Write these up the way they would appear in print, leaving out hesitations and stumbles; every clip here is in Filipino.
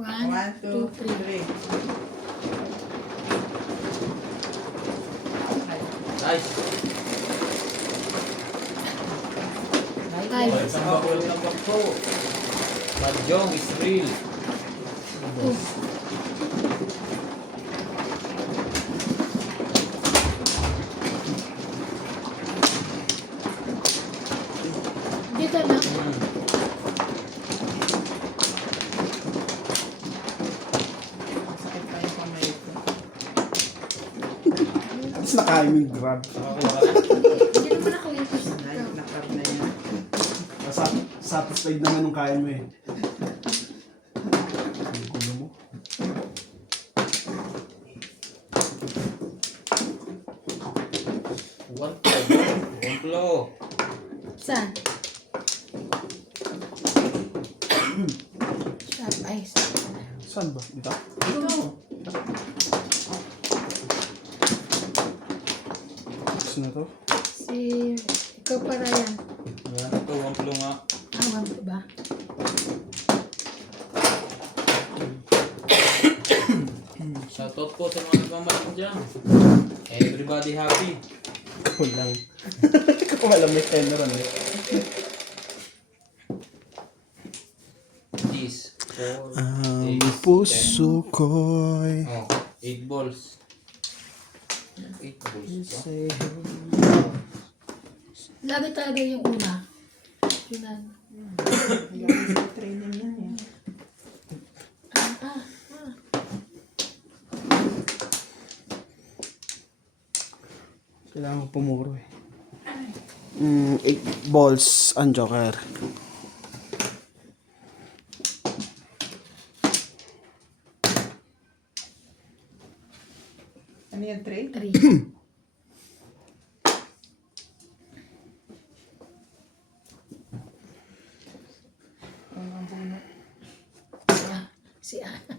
1, 2, 3. Nice. Ay. Tambak po. Mahjong is real. Dito na. Sakit pa yung kamay ko. Tapos nakain mo yung grab. Nakakuha ka na? Hindi naman ako ipos. Nakap na yan. Satisfied naman nung kain mo eh. Ang gulo mo. One blow. Saan? Sharp eyes. Saan ba? Dito? Ito. Gusto na to? Si... Ikaw para yan. Yan ito, one blow nga. Awan ko ba? Shoutout po sa mga nagmamalit dyan. Everybody happy. Ikaw lang. Ikaw alam may tenor eh. This, 4, Ang 8, puso ko'y 10. Oh, 8 balls. 8 balls ba? Lagi talaga yung una. Yun na. Lagi sa training yan eh. Ah. Kailangan ko pumuro eh. 8 balls ang joker. Ano yan, tray? 3. Ano ang bunot? Si Ana.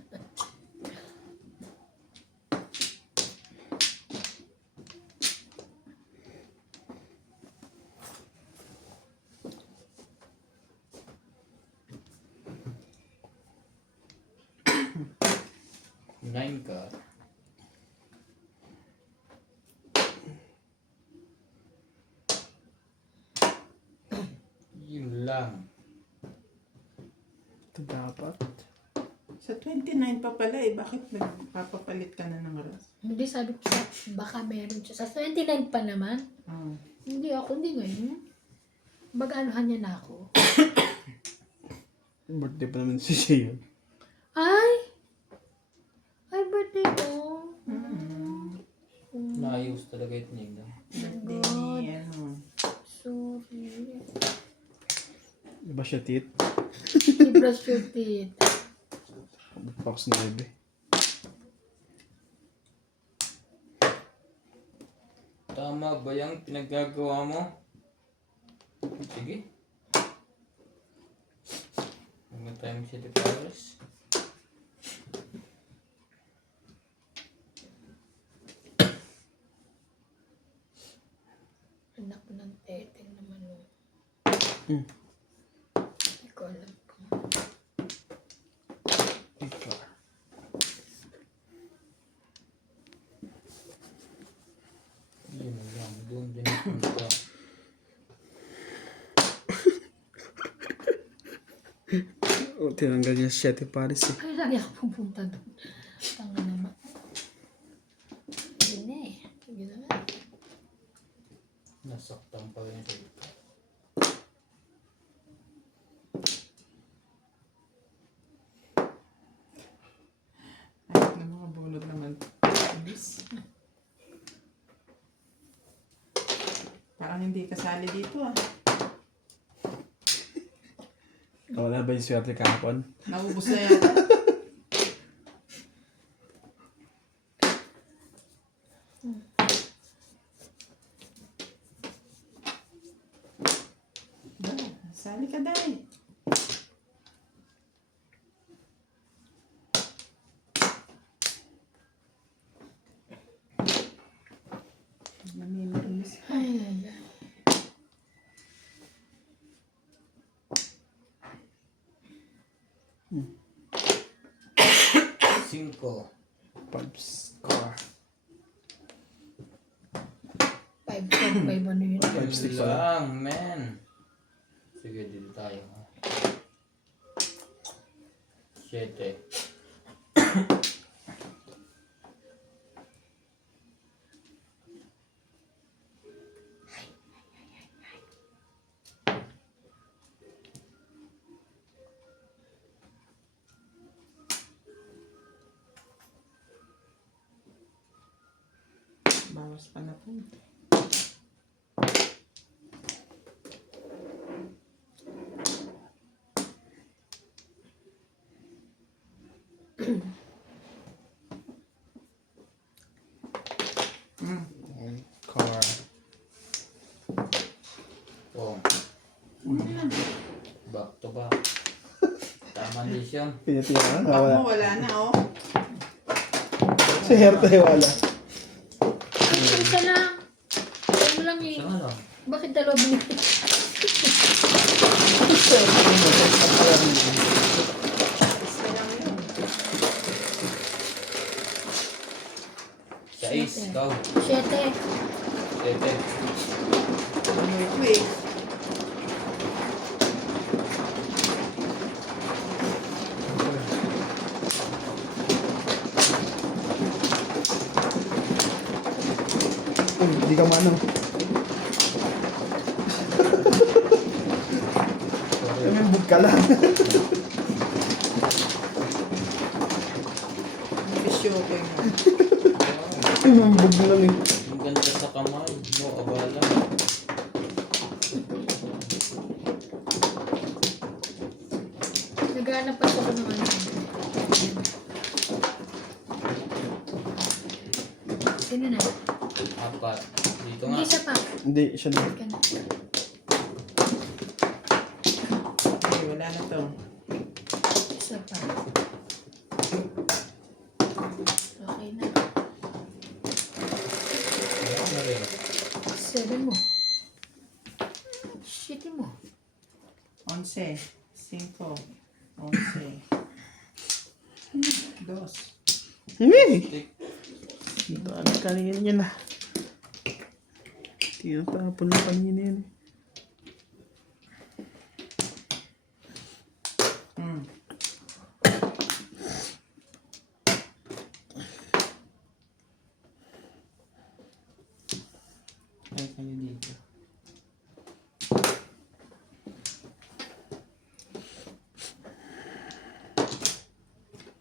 Nine ka. Yun lang. Ito dapat. Sa 29 pa pala eh. Bakit nagpapapalit ka na ng oras? Hindi sabi ko sa baka meron siya. Sa 29 pa naman. Oh. Hindi ako, hindi ngayon. Mag-anuhan niya na ako. Birthday pa naman si Shea. Ay! Ay, birthday ko. Naayos talaga ito niya. Birthday ni ano. Sorry. Diba siya tit? I-brush your teeth. Box 9 eh. Tama ba yung pinaggagawa mo? Sige. Huwag tayo mag-city flowers. Anak ko ng teteng naman. Oh. Hindi ko alam kung... Yun lang. Doon din punta. O, tinanggal niya si Shea Paris eh. Ay, lagi ako pupunta doon. Tanga naman. Hindi na eh. Sige na nga. Nasaktan pa rin siya. Kahit na mga bunot naman. Bilis. Parang hindi kasali dito ah. Wala ba yung swerte kahapon? Naubos na yata. Sali ka dahil. Namimiss. Ay, ay, ay. 5. 5 star. 5 ano yun? 5 stick Yun pala. lang, man. Sige, dito tayo. 7. Bawas pa na po. And car. Oh. Back to back. Tama din siya. Pinatira. Bak Wala. mo, wala na oh. Si Herta wala. Isa lang. Ano lang eh. Saan lang? Bakit dalawa binigay? Isa lang yun. 6. Ikaw. 7. 7. Wait, wait. Uy, hindi ka mano. Namibog ka lang. Bisyo ko yun. Namibog lang eh. Ang ganda sa kamay. No, abala. Naghanap pa ako ng ano. Sino na? 4. Dito nga. Hindi siya pa. Hindi, siya na. Ka na. Okay, wala na to. Isa pa. Okay na. Ano na rin? 7 mo. Shit mo. 11. 5. 11. 2. Hindi. Stick. Dami kaningin niya na. Tinatapon na kanina yun. Ay, kayo dito.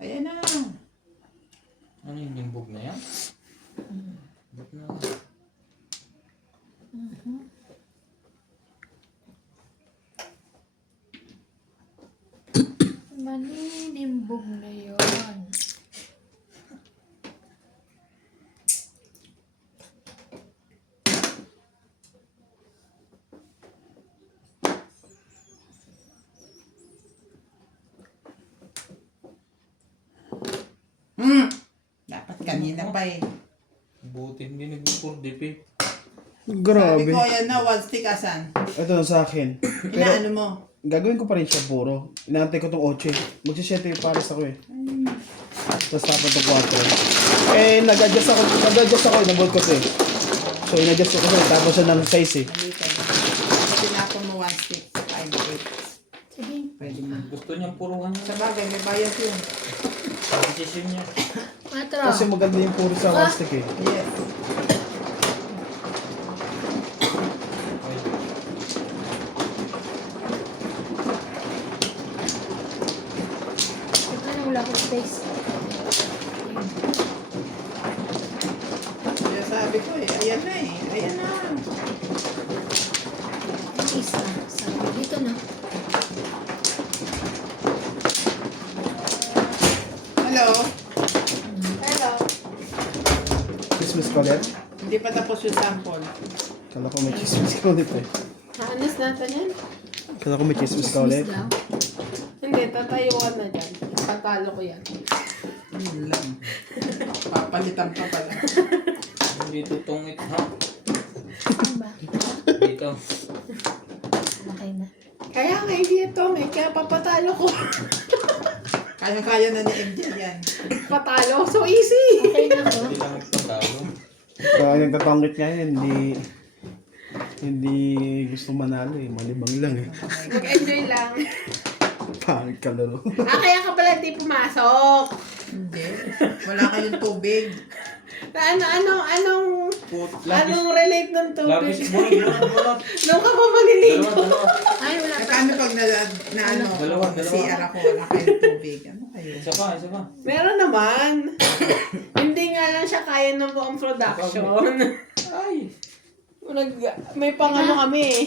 Ayan na. Ano yung limbog na yan? Ba't na? Maninimbog na yun. Dapat kanina pa eh. Buti hindi nag-4 DP. Sabi Grabe. ko, ayan na, 1 stick asan. Ito na sa akin. Pero Inaano mo? gagawin ko pa rin siya puro. Inaantay ko tong 8. Magsisete yung pares ako eh. Tapos tapos itong 4. Eh, nag-adjust ako, inabot ko to eh. So, in-adjust ko kasi, tapos siya ng size eh. Halika. Tinapon mo 1 stick. 5, 8. Sige. Pwede mo. Gusto niyang puruhan Sa niya. bagay, may bayad yun. Decision niya. 4. Kasi maganda yung puro sa plastic eh. Yes. Wait. Ano, wala akong space. Kaya sabi ko eh, ayan na eh. Ayan na. Isa. Sabi dito na. Hello? Hello. Christmas ka ulit? Hindi pa tapos yung sample. Kala ko may Christmas ka ulit eh. Hanas natin yan? Kala ko may Christmas ka ulit. daw. Hindi, tatayuan na dyan. Pagkalo ko yan. Yun lang. Papalitan pa pala. Hindi tutungit ha. Ano ba? Dito. Okay na. Kaya nga hindi ito, may kaya papatalo ko. Kaya-kaya na ni MJ yan. Patalo. So easy. Okay na ako. Hindi lang magpatalo. Kaya nagtatangkit nga yan, hindi gusto manalo eh. Malibang lang eh. Mag-enjoy lang. Pangit kalaro. Kaya ka pala di pumasok. Hindi. Wala kayong tubig. Anong relate ng Labis tubig? bunot. Nung ka pa maliligo. Dalawa. Ay, wala At pa. ano pag na ano, Dalawa. CR ako, wala kayong tubig. Ano kayo? Isa pa. Meron naman. Hindi nga lang siya kaya ng buong production. Ay. May pang ano kami eh.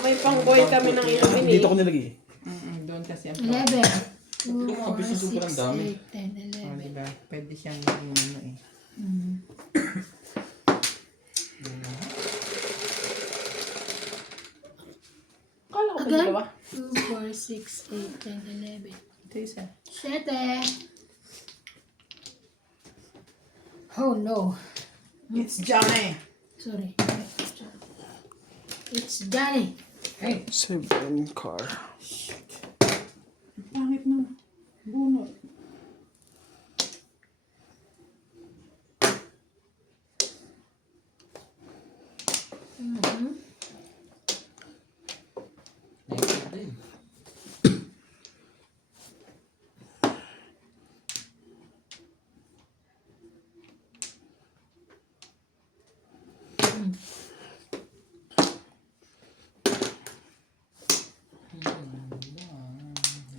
May pang boy kami ng inumin eh. Dito ko nilagay. Doon kasi ang 11. 2, Lumabis 4, na sobrang 6, dami. 8, 10, Oh, 11. diba? Pwede siyang ano eh. Kala ko ba Again? dalawa? 2, 4, 6, 8, 10, 11. Ito isa. 7. Oh no. It's Johnny. Sorry. It's Johnny. Hey. 7 car. Pangit na. Bunot. Next din.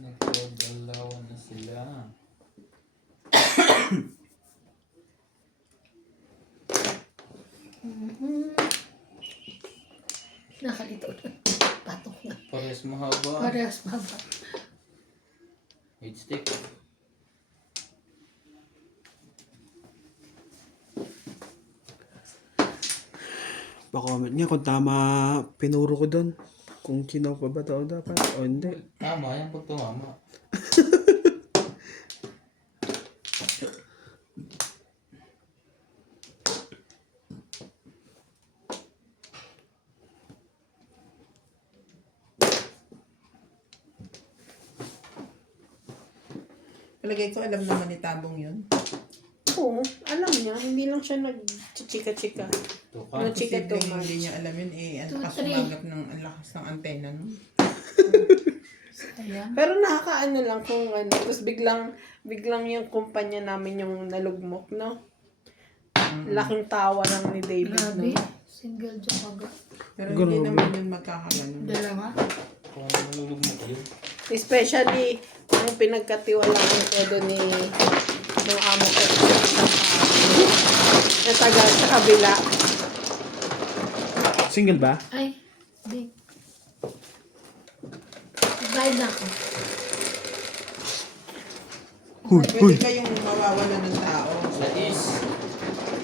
Nagdalawa na sila. Nakalito na. Patok na. Parehas mahaba. Parehas baba. Heat stick. Pa-comment niya kung tama pinuro ko doon. Kung kinaw pa ba daw dapat o hindi. Tama yan pag tumama. Palagay ko alam naman ni Tabong yun. Oo, alam niya. Hindi lang siya nag-chika-chika. Tuka. No, chika too Posibleng much. hindi niya alam yun eh. Ang 2, lakas 3. sumagat ng ang lakas ng antena no? Ayan. Pero nakakaano lang kung ano. Tapos biglang yung kumpanya namin yung nalugmok, no? Laking tawa lang ni David, Grabe. no? Single job agad. Pero hindi naman yun magkakaganon. Dalawa. Kung ano malulugmok yun. Especially ang pinagkatiwalaan ko doon ni ng amo ko sa isang na taga sa kabila. Single ba? Ay. Di. Bayad na ako. Pwede kayong mawawala ng tao. Sa is.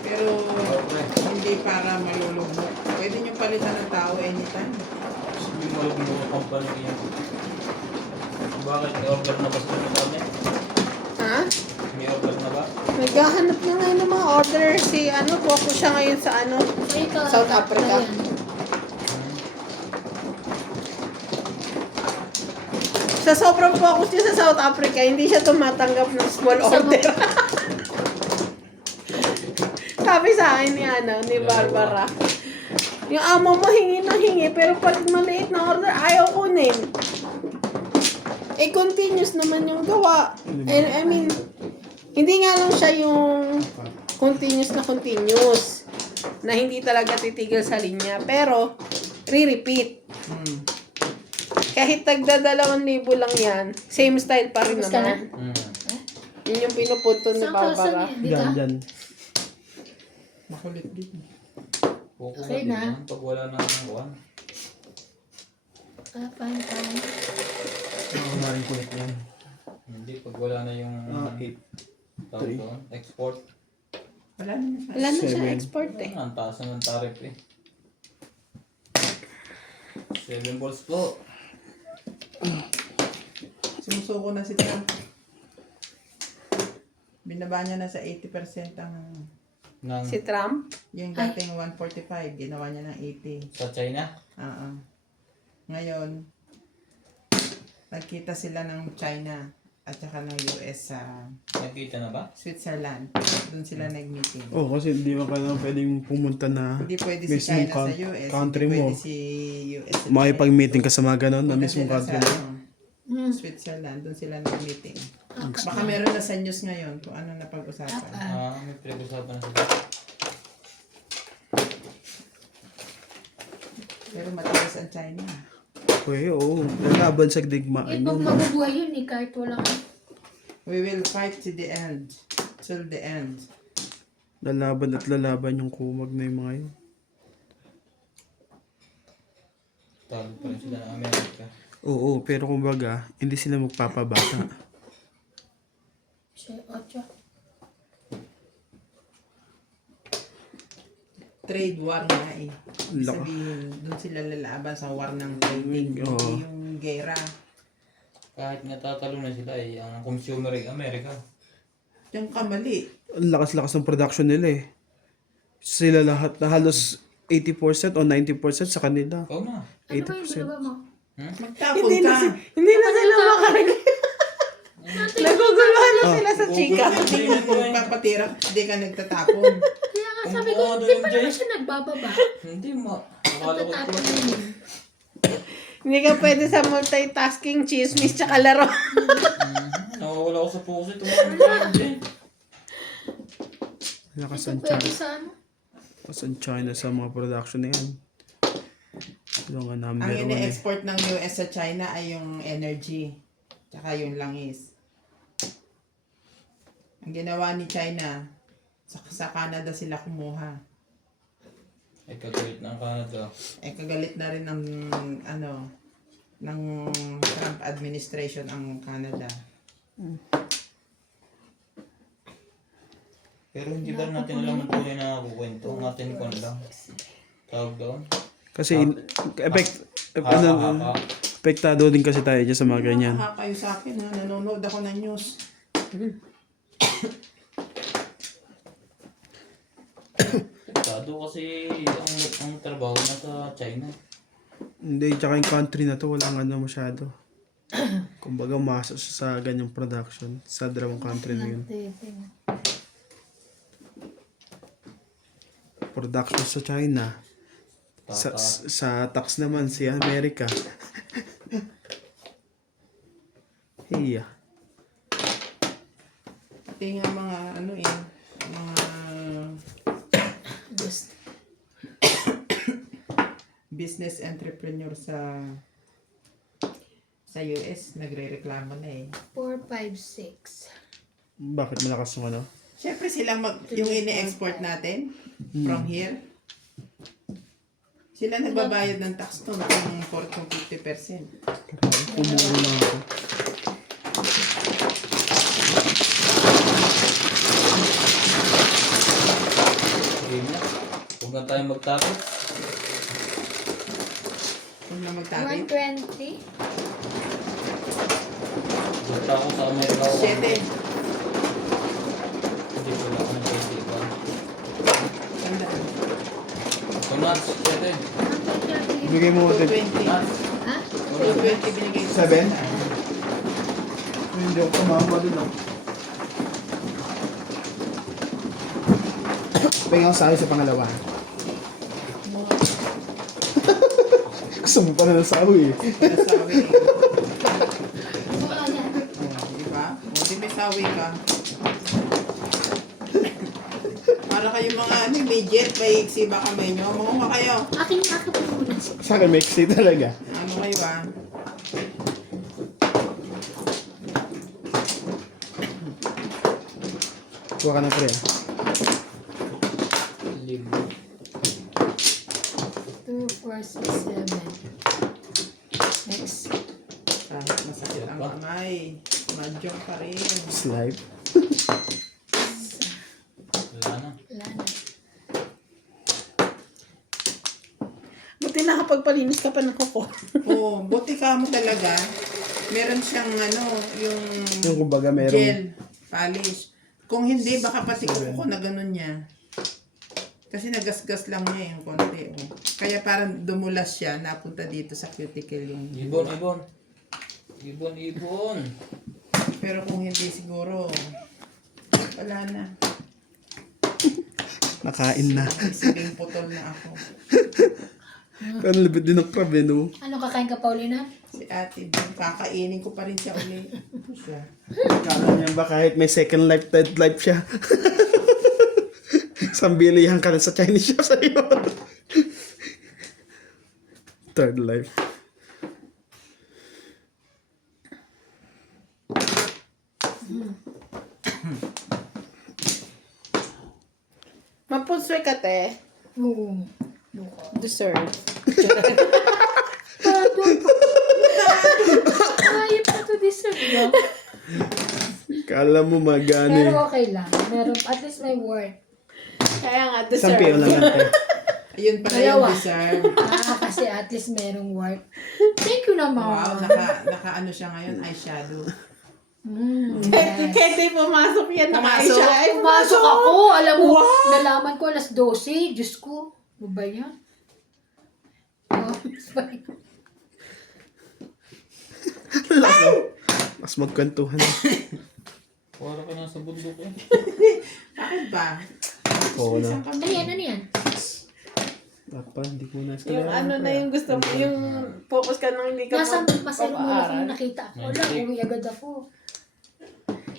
Pero Okay. hindi para malulugmok. Pwede nyo palitan ng tao anytime. Yung malugmok ang company yan. Bakit? May order na ba sila ng kanya? Ha? May order na ba? Naghahanap na ngayon ng mga order si focus siya ngayon sa So, ito. South Africa. Ayan. Sa sobrang focus niya sa South Africa, hindi siya tumatanggap ng small order. Sabi sa akin ni Barbara, yung amo mo hingi ng hingi, pero pag maliit na order, ayaw kunin. Continuous naman yung gawa. And, I mean, hindi nga lang siya yung continuous na hindi talaga titigil sa linya, pero re-repeat. Kahit tagda 2,000 lang yan, same style pa rin Tapos ka na? naman. Yun yung pinupunto ni Saan ka? Saan Barbara. yan? Dito? Dyan. Makulit din. Kukuha Okay din na. yan pag wala nang kuhan. Fine. Ano rin kulit yan. Hindi, pag wala na yung 8. tawag doon, export. Wala naman siya. Wala na siya 7. export eh. Ang taas na ng tarif eh. 7 balls po. Sumusuko na si Trump. Binaba niya na sa 80% ang Ng, Si Trump, yung dating 145, ginawa niya ng 80. sa China. Ngayon, Nagkita sila ng China at saka ng US sa Nakita na ba? Switzerland. Doon sila nag-meeting. Oh, kasi hindi mo kailangan pwedeng pumunta na Hindi pwede si mismong China sa US. country Hindi mo. pwede si US sa Makipag-meeting ka sa mga ganon na Punta mismong sila country sa, mo. Switzerland. Doon sila nag-meeting. Baka meron na sa news ngayon kung ano na pag-usapan. May pinag-usapan na sila. Pero matalas ang China. Okay, oo. Lalaban sa digmaan Eh, pag yun. mabubuhay yun eh, kahit walang We will fight to the end. Till the end. Lalaban at lalaban yung kumag na yung mga yun. Tawag pa rin sila ng Amerika. Oo, pero kumbaga, hindi sila magpapabata. Ocho. Trade war nga eh. Ibig Laka. sabihin, doon sila lalaban sa war ng trading. Oo. Hindi yung gera. Kahit natatalo na sila ang consumer ay Amerika. Yung kamali. Ang lakas-lakas ng production nila eh. Sila lahat, na halos 80% o 90% sa kanila. Oo na. Ano ba yung 80%. dalawa mo? Magtapon ka. Hindi na sila makarinig. Naguguluhan na sila sa chika. Hindi ka magpapatira. Hindi ka nagtatapon. Kaya nga sabi ko, Ano di yun, pa Jay? naman siya nagbababa. Hindi Akala ko Tatapon ito. na yun. Hindi ka pwede sa multitasking, chismis, tsaka laro. Nawawala ko sa puso ito. Hindi. Lakas Ito ang pwede China. sa ano? Lakas ang China sa mga production na yan. Yung nga number Ang 1 eh. ine-export ng US sa China ay yung energy. Tsaka yung langis. Ang ginawa ni China, sa Canada sila kumuha. Ay kagalit ng Canada. Kagalit na rin ng ng Trump administration ang Canada. Pero hindi ba natin alam ang tunay na kukwento? Ang atin ko lang. Tawag doon. Kasi apektado din kasi tayo dyan sa mga ganyan. Kayo sa akin ha, nanonood ako ng news. Tado kasi ang trabaho na sa China. Hindi, tsaka yung country na to, walang ano masyado. Kumbaga, masok siya sa ganyang production sa dalawang country na yun. Production sa China. Sa tax naman si Amerika. Hiya. Pati nga mga mga business entrepreneur sa US nagrereklamo na eh. 4, 5, 6. Bakit malakas yung ano? Siyempre sila yung ini-export natin from here. Sila nagbabayad ng tax to ng 40-50%. Umuwi lang ako. Game na. Huwag na tayong magtapos. Kung na magtapit. 120. Punta ako sa Amerika. 7. Hindi ko lang ako nag-21. Tandaan. So nuts, 7. Bigay mo 220. Nuts. Ha? 220 binigay ko. 7? Hindi ako tumama dun ah. Pahinga ko sa akin sa pangalawa. Gusto mo pala ng sawi eh. Nasawi. Baka yan. Diba? O, di may sawi ka. Para kayo mga may jet, may iksi ba kamay nyo? Mga kayo. Akin po muna. Sa akin, mixy talaga. Ano kayo ah? Kuha ka ng pre. 5. 2, 4, 6, 7. Next. Kahit masakit ang kamay. Madyong pa rin. Slide. Wala na. Wala na. Buti nakapagpalinis ka pa ng kuko. Oo, buti ka mo talaga. Meron siyang yung Yung kumbaga merong... gel polish. Kung hindi, baka pati kuko na ganun niya. Kasi nagasgas lang niya yung konti. Oh. Kaya parang dumulas siya, napunta dito sa cuticle yung... Ibon. Ibon. Pero kung hindi siguro, wala na. Nakain na. Isiping putol na ako. Pero libid din ng crab eh, no? Ano kakain ka, Paulina? Si ate, kakainin ko pa rin siya uli. Siya. Kala niya ba kahit may second life, third life siya? Sambilihan ka rin sa Chinese shop sa'yo. Third life. Mapulsoy ka, te. Oo. Dessert. Ayun pa to deserve, no? Kala mo magano eh. Pero okay lang. Meron, at least may worth. Kaya nga, Isang dessert. piyo lang natin. Ayun pala yung Dalawa. deserve. Kasi at least merong worth. Thank you naman. Wow, naka ano siya ngayon, eyeshadow. Yes. Kaya di pumasok yan. Pumasok? Nakaisa. Ay, Pumasok ako. Alam mo, nalaman ko alas 12. Diyos ko. Ano ba yan? Oh, sorry. Mas magkwentuhan. Para ka na sa bundok eh. Bakit ba? Oo na. Ano yan? Ano yan? Dapat, hindi ko na yung ano na yung gusto mo, yung focus ka nang hindi ka Nasa pasero mo papaaral. lang nakita ko. Wala, uwi agad ako.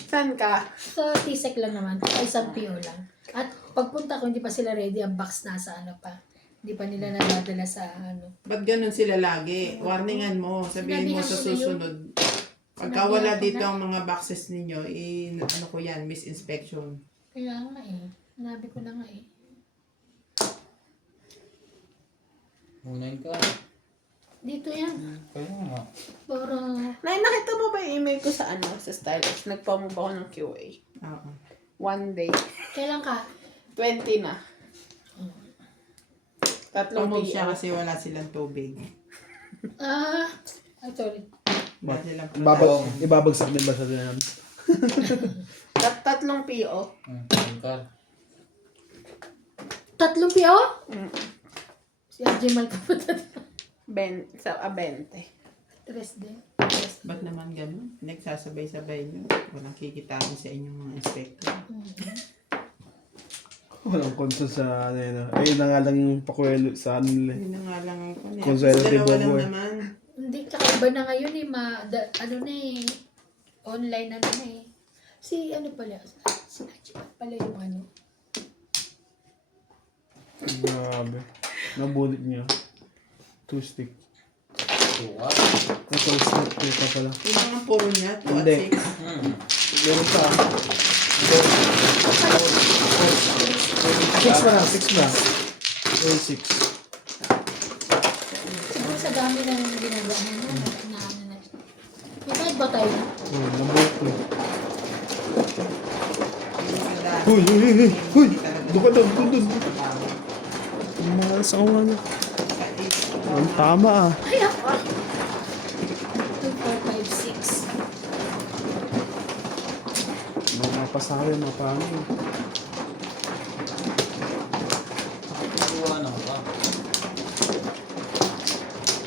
Saan ka? So, T-sec lang naman. Ay, isang PO lang. At pagpunta ko, hindi pa sila ready. Ang box nasa ano pa. Hindi pa nila nadadala sa ano. Ba't ganun sila lagi? Warningan mo. Sabihin mo Sinabihan sa ko na yun. susunod. Pagka Sinabihan wala ko dito na. ang mga boxes ninyo, ano ko yan, miss inspection. Kaya nga eh. Sinabi ko na nga eh. Unahin ka. Dito yan. Kaya nga. Para... Nay, nakita mo ba yung email ko sa ano, sa Stylish? Nagpa mo ba ako ng QA? Oo. One day. Kailan ka? 20 na. Tatlong Tumog siya PO. kasi wala silang tubig. Ay, sorry. Wala silang Ibabagsak din ba sa yan? Tatlong PO. Ka. 3 PO? Mm. Si Arjemal ka po Sa 20. 3 din. Ba't naman ganun? Nagsasabay-sabay nyo. Walang kikitain sa inyong mga inspector. Walang konsa sa ano yun. Ayun na nga lang yung pakwelo sa ano nila. Hindi na nga lang ako niya. Consuelo de Dalawa lang Bobo eh. naman. Hindi, tsaka iba na ngayon eh. Ano na eh. Online na na eh. Si ano pala? Si Arjemal pala yung ano. Grabe. Nabunit niya. 2 stick. Tuwa. Ito, stick. Ito pala. Yung mga puro niya, 2 at Hindi. 6. Meron pa. 6 ba na? 6 ba? 6. Siguro sa dami na ginagawa na na. May kahit ba tayo? Nabunit ko. Yung sila. Huy! Huy! Talaga. Doon ka doon! Yung mga sa kawan niya. Ang tama ah. Ay, ako. 2, 4, 5, 6. Mga pasawi, mga pangin. Tuwa na ka.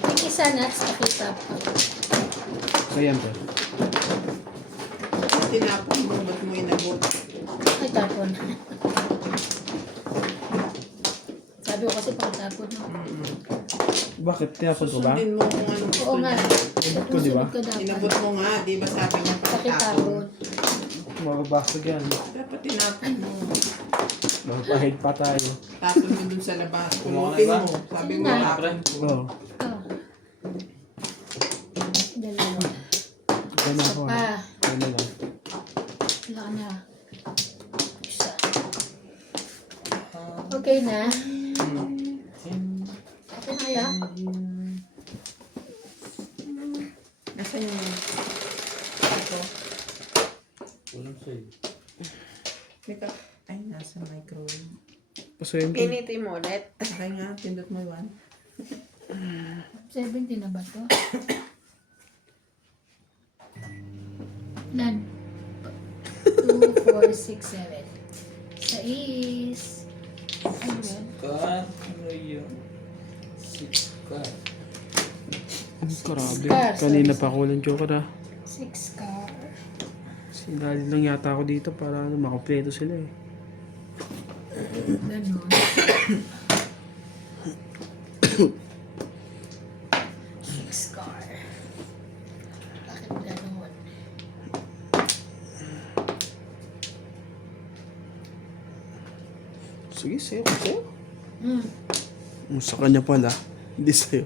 Yung isa nuts, pakita ko. Ayan po. Tinapon mo, ba't mo inabot? Ay, tapon. Sabi ko kasi pagtapon mo. Bakit? Tinapon ko ba? Susundin mo kung anong gusto Oo nga. niya. Inabot ko, di ba? Susunod ka dapat. Inabot mo nga, di ba sabi niya Pakitapon. Mababasag yan. Dapat tinapon mo. Magpahid pa tayo. Tapon mo dun sa labas. Kumuha Pulutin na ba? mo. Sabi mo, Sino na? tapon mo. Oo. Dalawa. Ganyan ako. Pa. Ganyan lang. Wala na. Isa. Okay na. Okay na kaya? Nasaan yung... Ito. Walang sa'yo. May ka... Ay, nasa microwave. Pasuyin ko. Pinitin mo ulit. Okay nga, pindot mo yun. 17 na ba to? Lan. 2, 4, 6, 7. 6. Ano yan? Ka. Ano yun? 6 ka. Grabe. Cars, Kanina pa ako ng joker ah. 6 car. Sinali lang yata ako dito para makompleto sila eh. Ganon. 6 car. Bakit ganon? Sige, sa'yo. Sa'yo. Hmm. Sa kanya pala. Hindi sa'yo.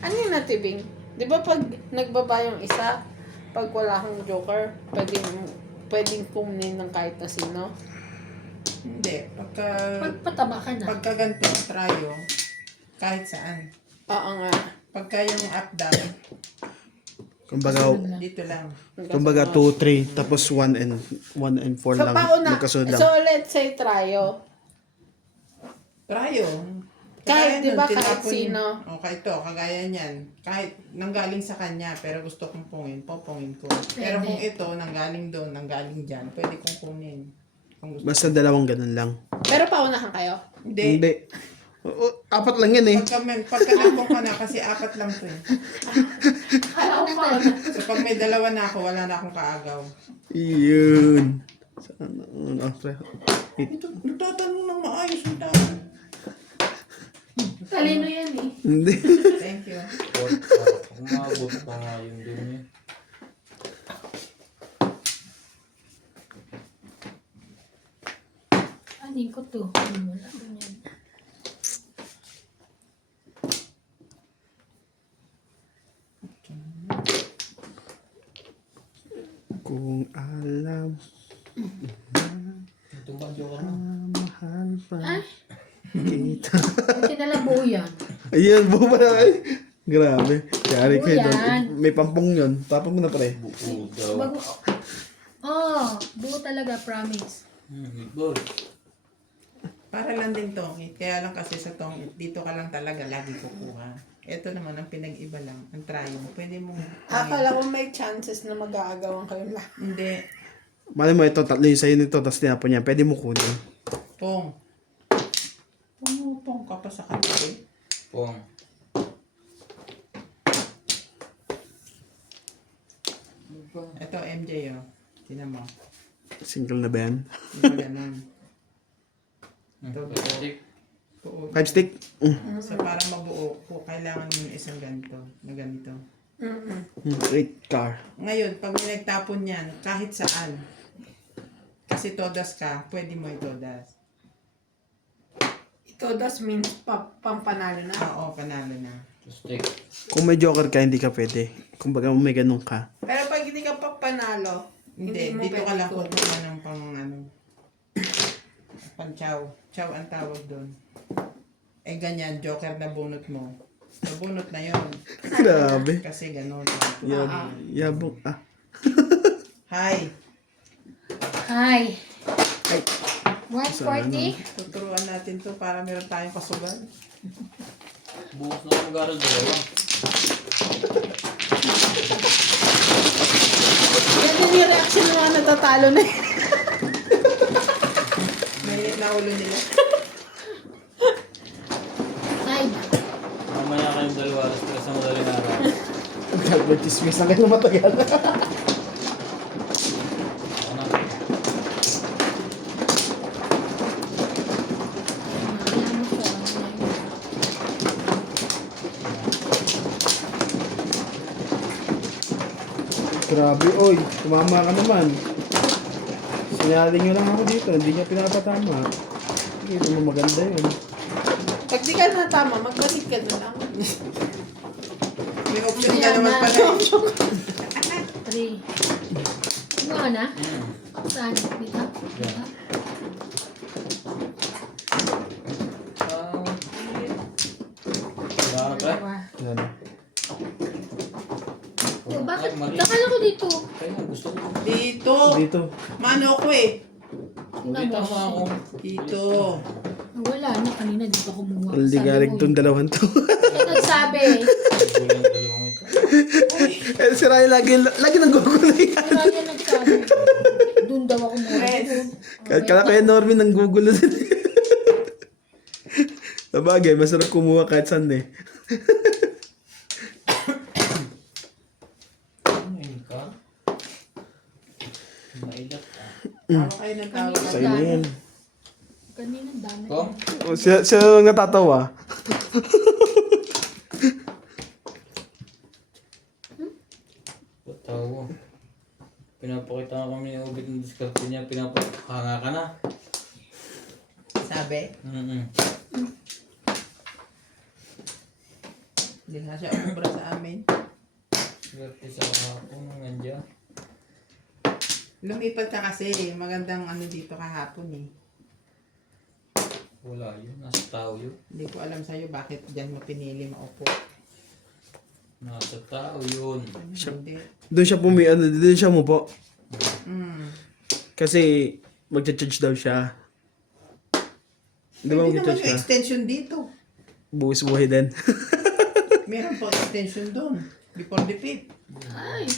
Ano yung natibing? Di ba pag nagbaba yung isa, pag wala kang joker, pwedeng kunin ng kahit na sino? Hindi. Pagpatama ka na. Pagka ganito, tryo, kahit saan. Oo nga. Pagka yung up down, Kumbaga, dito lang. kumbaga 2, 3, tapos 1 and 4 So, lang. pauna. Magkasunod lang. So, let's say tryo. Tryo. Kahit, di ba, kahit tinapon- sino. O, kahit ito, kagaya niyan. Kahit nanggaling sa kanya, pero gusto kong pungin, popungin ko. Pero kung ito, nanggaling doon, nanggaling dyan, pwede kong kunin. Kung gusto. Basta dalawang ganun lang. Pero paunahan kayo. Hindi. Hindi. Apat lang yan eh. Pagka napong ka na, kasi apat lang to eh. So, pag may dalawa na ako, wala na akong kaagaw. Yun. Sana, Ito, nagtatanong ng maayos yung tao. Talino yan eh. Hindi. Thank you. Umabot pa nga yun dun eh. Anin ko to. Wala ko yan. Kung alam, Ito ba joker mo? mahal pa Ay, kita. buti na lang buo yan. Ayan, buo pa na ay. Grabe. Yari Buo kayo doon. yan. May pampong yun. Tapos mo na pre. Buo daw. Bago. Oh, buo talaga, promise. Boy. Para lang din tongit. Kaya lang kasi sa tongit, dito ka lang talaga lagi kukuha. Ito naman ang pinag-iba lang. Ang tryo. Pwede mo. Akala ko may chances na mag-aagawan kayo lahat. Hindi. Malay mo ito, tatlo yung sa'yo nito, tapos tinapon niya. Pwede mo kunin. Pong. Pong ka pa sa kanya eh. Pong. Ito MJ oh. Tinan mo. Single na ba yan? Hindi ba ganun? Plastic. Buo. 5 stick? So para mabuo po, kailangan mo yung isang ganito. Na ganito. 8 car. Ngayon, pag may nagtapon yan, kahit saan. Kasi todas ka, pwede mo itodas. Ito das means pampanalo na. Oo, panalo na. Plastic. Kung may joker ka, hindi ka pwede. Kung baga may ganun ka. Pero pag hindi ka pa panalo, Hindi, mo dito ka pwede lang kunin. kukuha ng pang ano. Pang chow. Chow ang tawag doon. Eh ganyan, joker na bunot mo. Nabunot na yun. Grabe. Kasi gano'n. Yabong. Ah. Hi! Hi. Ay. 140? Tuturuan natin to para meron tayong kasugal. Bukas na lang mag-aaral dalawa. Ganun yung reaction ng mga natatalo na yun. Mainit na ulo nila. Hi. Mamaya kayong dalawa, alas 3 sa madaling araw. Gagawin chismis na kayo matagal. Ako na. Grabe, oy. Tumama ka naman. Sinyaling nyo lang ako dito. Hindi niya pinapatama. Hindi mo maganda yun. Pag di ka natama, magbasit ka na lang. May option ka Ayan naman na. pala. 3. Ano ka na? Saan? Dito? Dito? Wala ka? Yan. Oh, bakit? Mali. Nakala ko dito. Kaya nga, gusto ko. Dito! Dito. Mano ko eh. Ulit ako ako. Dito. Wala na. Kanina dito kumuha. Hindi Sabi galing mo, tong dalawang to. Ito nagsabi. Kulang dalawang ito. Eh, si Ryan lagi nang gugulo yan. Kaya nagsabi. Doon daw ako muna. Yes. Kala kaya Normin ng Google na din. Sabagay, masarap kumuha kahit saan eh. Ano yun ka? Mailat ka. Tawag kayo ng tawag. Sa'yo na yan. Kanina dami. Kung? Siya lang natatawa. Patawa. Pinapakita nga kami ni Obit ng diskarte niya. Pinapakanga ka na. Sabi, hindi nga siya umubra sa amin. Diskarte sa kahapon. Nandiyan. Lumipat ka kasi, magandang ano dito kahapon eh. Wala yun. Nasa tao yun. Hindi ko alam sa'yo bakit dyan mo pinili maupo. Nasa tao yun. Hindi. Doon siya doon siya umupo. Mm. Kasi magcha-charge daw siya. Di ba Hindi naman magcha-charge yung siya? extension dito. Buwis buhay din. Meron po extension doon. Before the pit. Ay,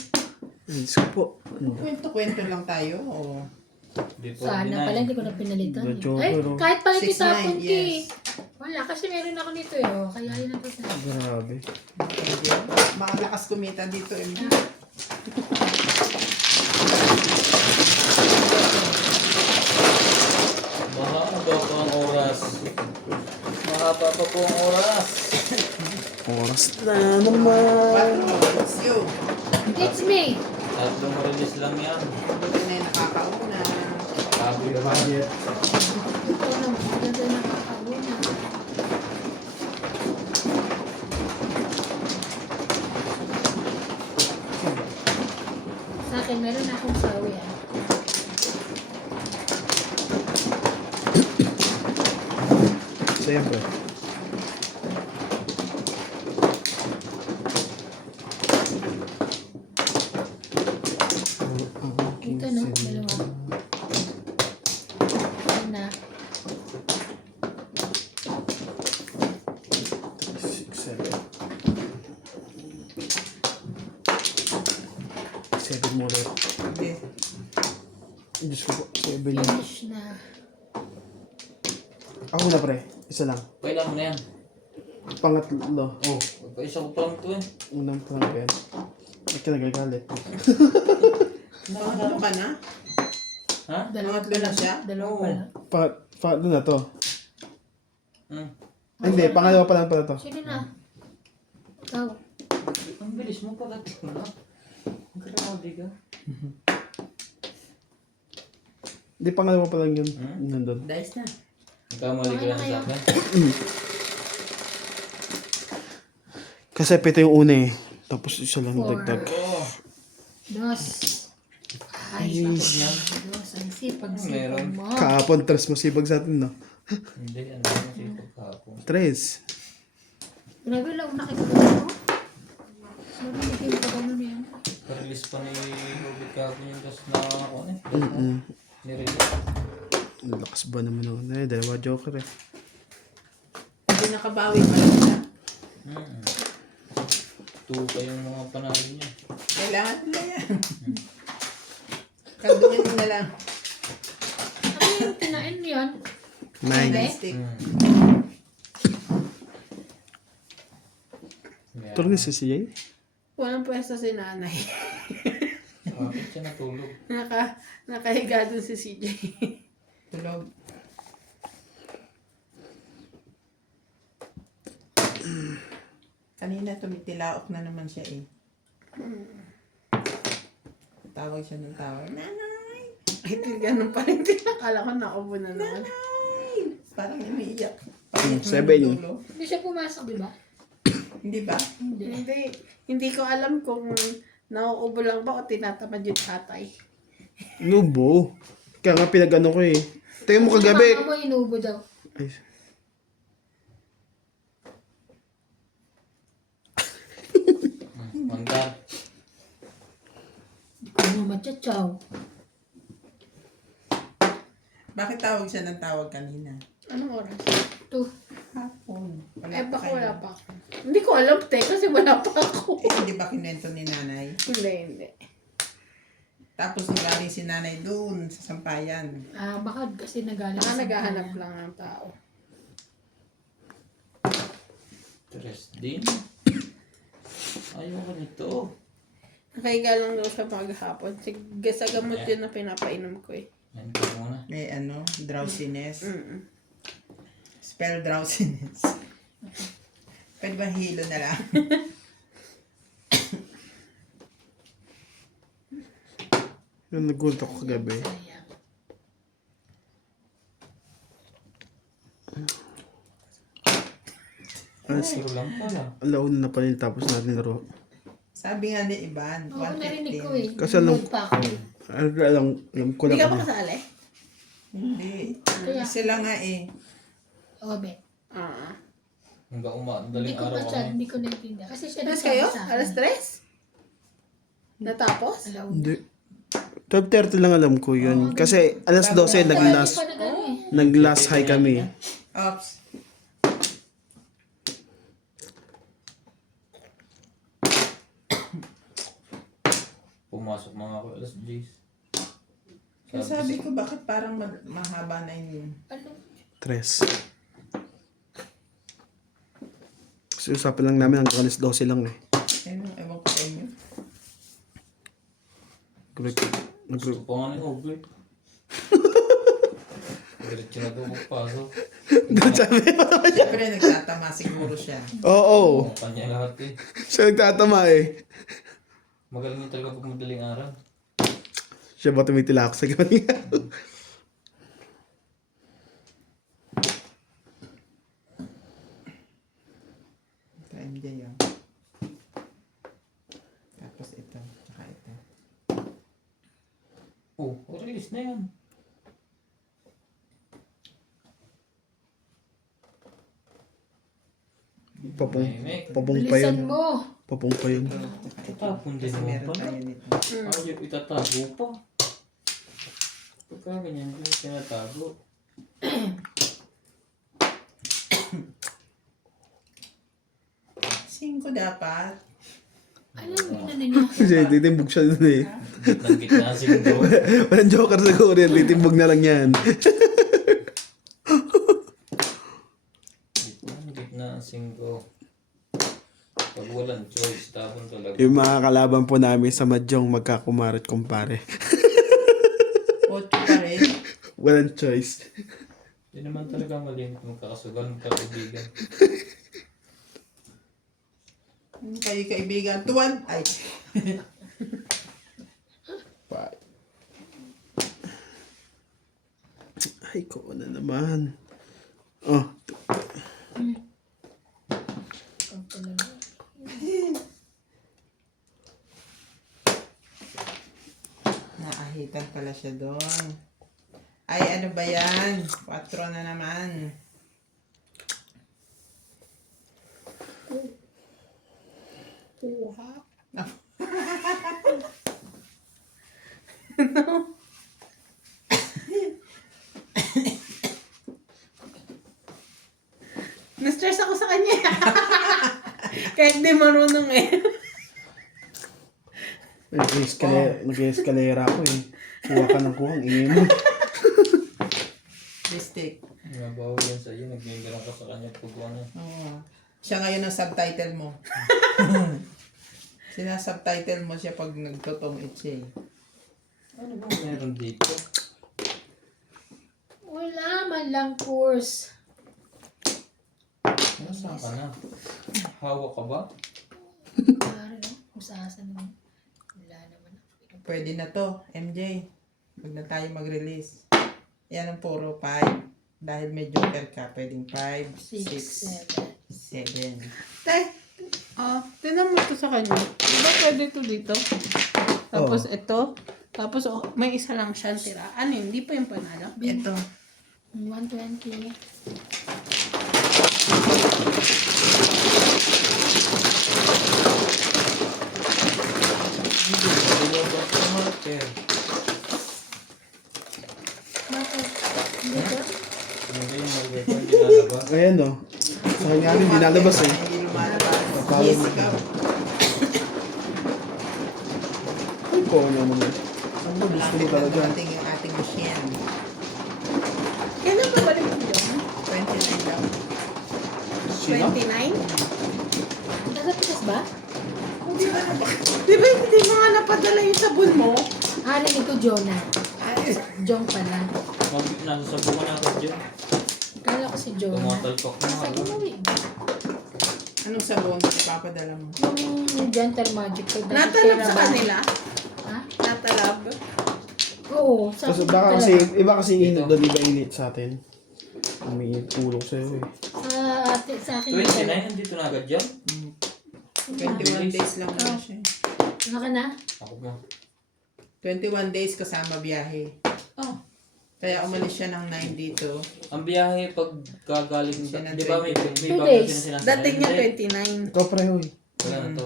Diyos ko po. Kwento-kwento lang tayo. O. Before sana pala hindi ko na pinalitan. Medyo, Ay, pero- kahit pala 6'9", itapon ki. yes. Wala, kasi meron ako nito eh. Oh. Kaya yun ang kasi. Grabe. Makalakas kumita dito. MD. Mahaba po ang oras. Mahaba pa po ang oras. Oras na naman. It's you. It's me. Tatlong release lang yan. Buti na yung nakakauna. Sabi ba? Ito naman, maganda na nakakauna. Sa akin, meron akong sawi ah. Siyempre. Ito no, dalawa. Ayan na. 7 mo ulit. Hindi. Diyos ko po. 7 yun. Finish na. Ako na pre. Isa lang. Kailan mo na yan? Pangatlo. Oh, isa ko pa lang ito eh. Unang tanong yan. Ba't ka nagagalit? Pangatlo ka na? Ha? Dalawa Pangatlo na siya? Dalawa Oo. pa lang. Pangatlo na to. Hmm. Ay, hindi, pangalawa pa lang pala to. Sino na? Ikaw. Ang bilis mo pala ito na. Ang grabe ka. Hindi, pangalawa pa lang yun. Hmm? Nandun. Dice na. Nagkamali ka lang sa akin. Kasi pito yung una eh. Tapos isa lang 4. dagdag. Oo. Dos. Ay, Tapos yan. dos. Ang sipag-sipag Meron. mo. Kahapon, tres masibag sa atin, no? Hindi, ano yung sipag kahapon. Tres. Grabe lang nakikita mo. Sabi ni Kim pa ganun yan. Release pa ni Robert kahapon yung gas na ako eh. Nirelease. Ang lakas ba naman ako na eh. Dalawa joker eh. Hindi nakabawi pa lang siya. Two pa yung mga panalo niya. Kailangan nila yan. Kandungin mo na lang. Ano yung tinain mo yan? Nine. Okay. Stick. Tulog na si CJ? Walang pwesto si nanay. Bakit siya natulog? Nakahiga dun si CJ. Tulog. Kanina tumitilaok na naman siya eh. Tawag siya ng tawag. Nanay! Ay, ganun pa rin. Akala ko naubo na naman. Nanay! Parang umiiyak. 7. Hindi siya pumasok, di ba? Hindi ba? Hindi ko alam kung nauubo lang ba o tinatamad yung tatay. Nubo. Kaya nga pinag-ano ko eh. Tingnan mo kagabi. Mama mo inubo daw. Ay. Manggar. Ano machachaw? Bakit tawag siya ng tawag kanina? Anong oras? 2. Hapon. Eh, baka kayo. wala pa ako. Hindi ko alam, te, kasi wala pa ako. Eh, hindi ba kinento ni nanay? Hindi. Tapos nanggaling si nanay doon sa sampayan. Baka kasi nagaling Baka sa naghahanap bayan. lang ng tao. Tres din. Ayoko nito. Nakahiga lang daw siya maghapon. Sa gamot yun na pinapainom ko eh. Yan ko muna. May drowsiness. Mm. Spell drowsiness. Pwede ba hilo na lang? Yung nagulat ako kagabi. Sayang. Pero lang pala. Alauna na pala yung tapos natin laro. Sabi nga ni Ivan, Oo, narinig ko 115. eh. Kasi alam- Nanood pa ako. Alam ko Hindi lang. ka ba ano. kasali? Hindi. Kaya- Sila nga eh. Obe. Ah. Hanggang Hindi daling ko araw pa siya, kami. hindi ko naintindihan. Kasi siya Alas nagsabi kayo? sa akin. Alas 3? Natapos? Alauna. Hindi. 12:30 lang alam ko yun. Kasi alas 12 Hindi nag-last, pa nag-ano eh. nag-last high kami. Ops. Pumasok mga ako alas 10. Kaya sabi ko, bakit parang mahaba na yun? Ano? 3. Kasi usapan lang namin hanggang alas 12 lang eh. Ewan ko sa inyo. Gusto pa nga ni Ogle. Diretso na ito magpasok. Siyempre, nagtatama siguro siya. Oo. Oo, kanya lahat eh. Siya nagtatama eh. Magaling yung talaga pag madaling araw. Siya ba tumitila ako sa gabi nga? Ito, MJ yun. Tapos ito, tsaka ito. Oh, release na yan. Papong, Tahimik. papong pa yun. Bilisan mo. Papong pa yun. Tsaka ito. Tapon din Kasi naman meron pala. tayo nito. Ayaw itatago pa. Pagka ganyan ko yung tinatago. Singko dapat. Ano yung naninig? Kasi titimbog siya dun eh. Ng gitna siguro. Walang joker siguro yan. Titimbog na lang yan. Gitna, singko. Pag walang choice, tapon talaga. Yung mga kalaban po namin sa Mahjong magkakumarat kumpare. 8 pa rin. Walang choice. Hindi naman talaga malimit magkakasugal, magkakaibigan. Kayo kaibigan. Tuwan. Ay. Pa- Ay, ko na naman. Oh, Ang talaga. Naahitan pala siya doon. Ay, ano ba yan? 4 na naman. Kuha. Na-stress ako sa kanya. Kahit di marunong eh. nag-escalera ako eh. Kuha ka ng kuha, ang ingay mo. Mistake. Nabaw yan sa'yo, nagmimirang ka sa kanya pag ano. Oo. Siya ngayon ang subtitle mo. Sinasubtitle mo siya pag nagtotong itchy. Ano ba meron dito? Wala man lang course. Nasaan ka na? Hawak ka ba? Parang kung saan naman. Wala naman. Pwede na to, MJ. Huwag na tayo mag-release. Yan ang puro 5. Dahil may joker ka, pwedeng 5, 6, 6, 7. 7. Tinan mo ito sa kanya. Diba pwede ito dito? Tapos ito. Tapos may isa lang siyang tira. Ano yun? Hindi pa yung panalo? Ito. 120. Dilabas sa marker. Bakit? Dito? Ano ba yung marker ko? Hindi lalabas. Ayan o. Sa kanya rin, dinalabas eh. Hindi lumalabas. Parang- Yes, ikaw. Ay, ko na naman. Malapit na talaga. dumating yung ating machine. Kailan ba balik mo dyan? 29 daw. Sino? 29? Nagatigas ba? Hindi ba na ba? Di ba hindi mo nga napadala yung sabon mo? Rinig ko Jonah. Jong pala. Nasa sabungan na ako dyan. Kala ko si Jonah. Tumatalpok na Nasa ako. gawin. Anong sabon ipapadala mo? Yung Gentle Magic ko. dati Natalab Sarah sa Bang. kanila? Ha? Natalab? Oo. Sa Kasi akin baka talaga. kasi, iba kasi init doon, iba init sa atin. May tulong sa'yo eh. Sa akin. 29, nandito na agad dyan. 21 days lang na siya. Ano ka na? Ako mo. 21 days kasama biyahe. Ah, Kaya umalis siya ng 9 dito. ang biyahe pag gagaling, Siya ng di ba may 20. bago 2 days. na sinasakay? Dating niya Hindi. 29. Ikaw pareho eh. Wala na to.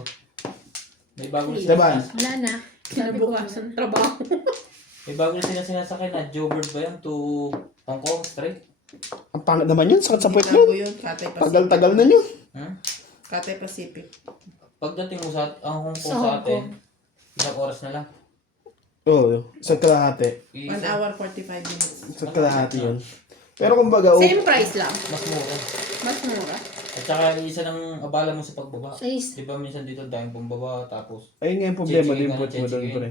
May bago na Diba? Wala na. Sabi ko, Kinabukasan trabaho. May bago na sinasakay na Joburg ba yan to Hong Kong straight? Ang pangit naman yun, sakit sa puwet Bago yun. yun, Cathay Pacific. Tagal-tagal na yun. Hmm? Cathay Pacific. Pagdating mo sa Hong Kong Sa sa Hong atin, Kong. ilang oras na lang? Oo, sa kalahati. 1 hour 45 minutes. Sa kalahati yun. Pero kumbaga, Same price lang. Mas mura. Mas mura. At saka isa ng abala mo sa pagbaba. 6. Di ba minsan dito tayong pambaba tapos ayun nga yung problema Chichigin din ka puwet na, mo doon chichigin. pre.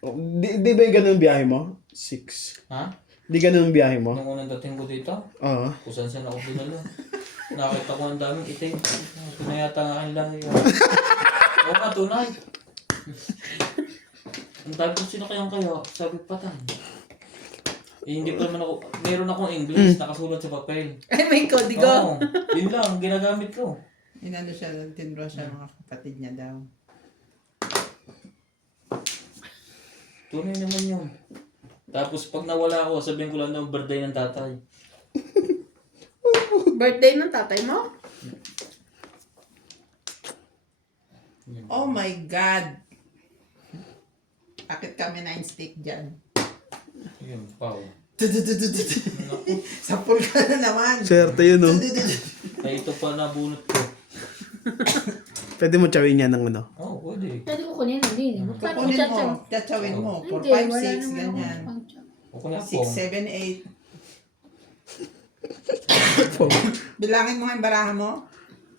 Oh, di ba yung ganun yung biyahe mo? 6. ha? Di ganun yung biyahe mo? Nung unang dating ko dito, Oo. kung saan saan ako dinala. Nakita ko ang daming itim. Ito na yata ang aking lahi. Oo nga, tunay. Ang tabi ko, sino kayang kayo? Sabi patay. Eh, hindi pa naman ako, meron akong English, nakasulat sa papel. Ay, may kodigo. Oo, yun lang, ang ginagamit ko. Inano siya, tinro siya mga kapatid niya daw. Tunay naman yun. Tapos pag nawala ako, sabihin ko lang ng birthday ng tatay. Birthday ng tatay mo? Oh my God! Akit kami 9 stick dyan. Yun, pao. Sa pool ka na naman. Swerte yun, no? Kaya ito pa nabunot ko. Pwede mo chawin yan ng ano. Oo, pwede. Pwede ko kunin. Hindi. Paano ko Kukunin mo, tsatsam? tatsawin mo. 4, Hindi, 5, wala 6, naman ganyan. akong pang-tsam. O kaya 6, 7, 8. Bilangin mo nga yung baraha mo.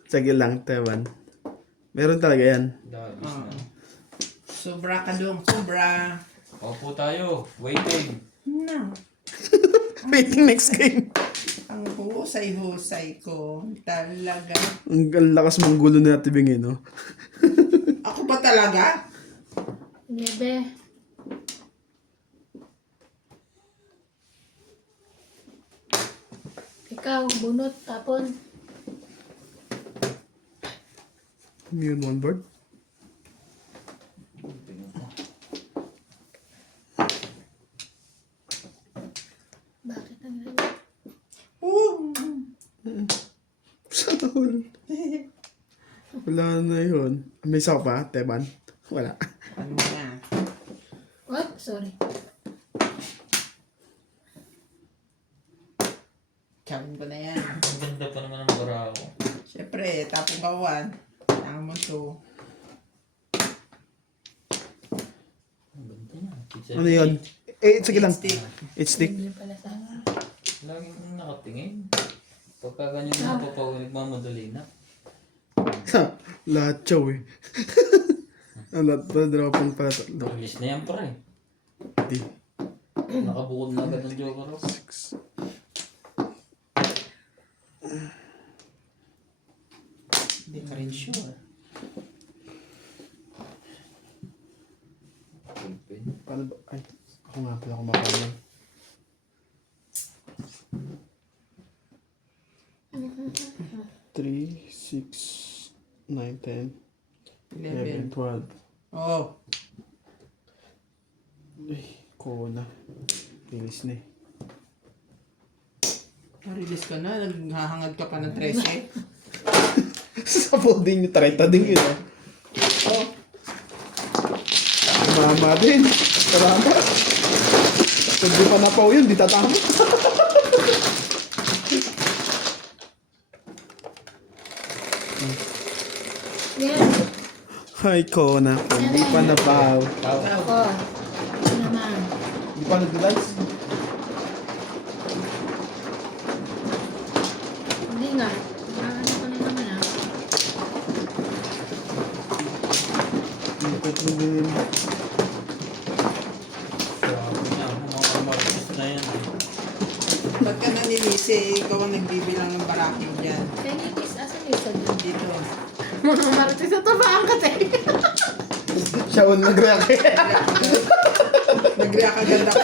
Sige lang, Tewan. Meron talaga yan. Dabis Oo. na. Sobra ka dong, sobra. Opo tayo, waiting. No. Waiting next game. Ang husay-husay ko. Talaga. Ang lakas mong gulo na tibing eh, no? Ako ba talaga? Nebe. Ikaw, bunot, tapon. Yun, one board. Bakit ang gano'n? Sana all. Wala na yun. May isa pa, Teban? Wala. Ano na? What? Sorry. Kawin ko na yan. Ang ganda pa naman ng bara ko. Siyempre, tapong gawan. Ang mo to. Ang ganda niya. Ano yun? Eh, sige lang. Stick. It's stick. Hindi pala sa akin. Laging nakatingin. Pagka ganyan na papawag, nagmamadali na. Lahat chow eh. Ang lahat pala, dalawa pang pala tatlo. Release na yan pre. Di. Nakabukod na agad ng Joker. Hindi ka rin sure. Paano ba? Ay, ako nga pala kumakain. Three, 6, 9, 10, 11, 11. 12. Oh. Ay, ko na. Release na eh. Na-release ka na. Naghahangad ka pa ng 13. Sa folding nyo, 30 din yun ah. Oh. Mama din. Salamat. Kung di pa napaw yun, di tatama. Yan. Ay, ko na. Kung di pa napaw. Ako. Ito naman. Di pa nag-dice? Hindi nga. Ano ko na naman ah. Ipit mo din. Grabe na, mga market na yan. Ba't ka nanilisi? Ikaw ang nagbibilang ng baraking dyan. Kaya asan yung isa doon? Dito. Mga marites sa tabaan ka tayo. Siya un nag-react. Nag-react agad ako.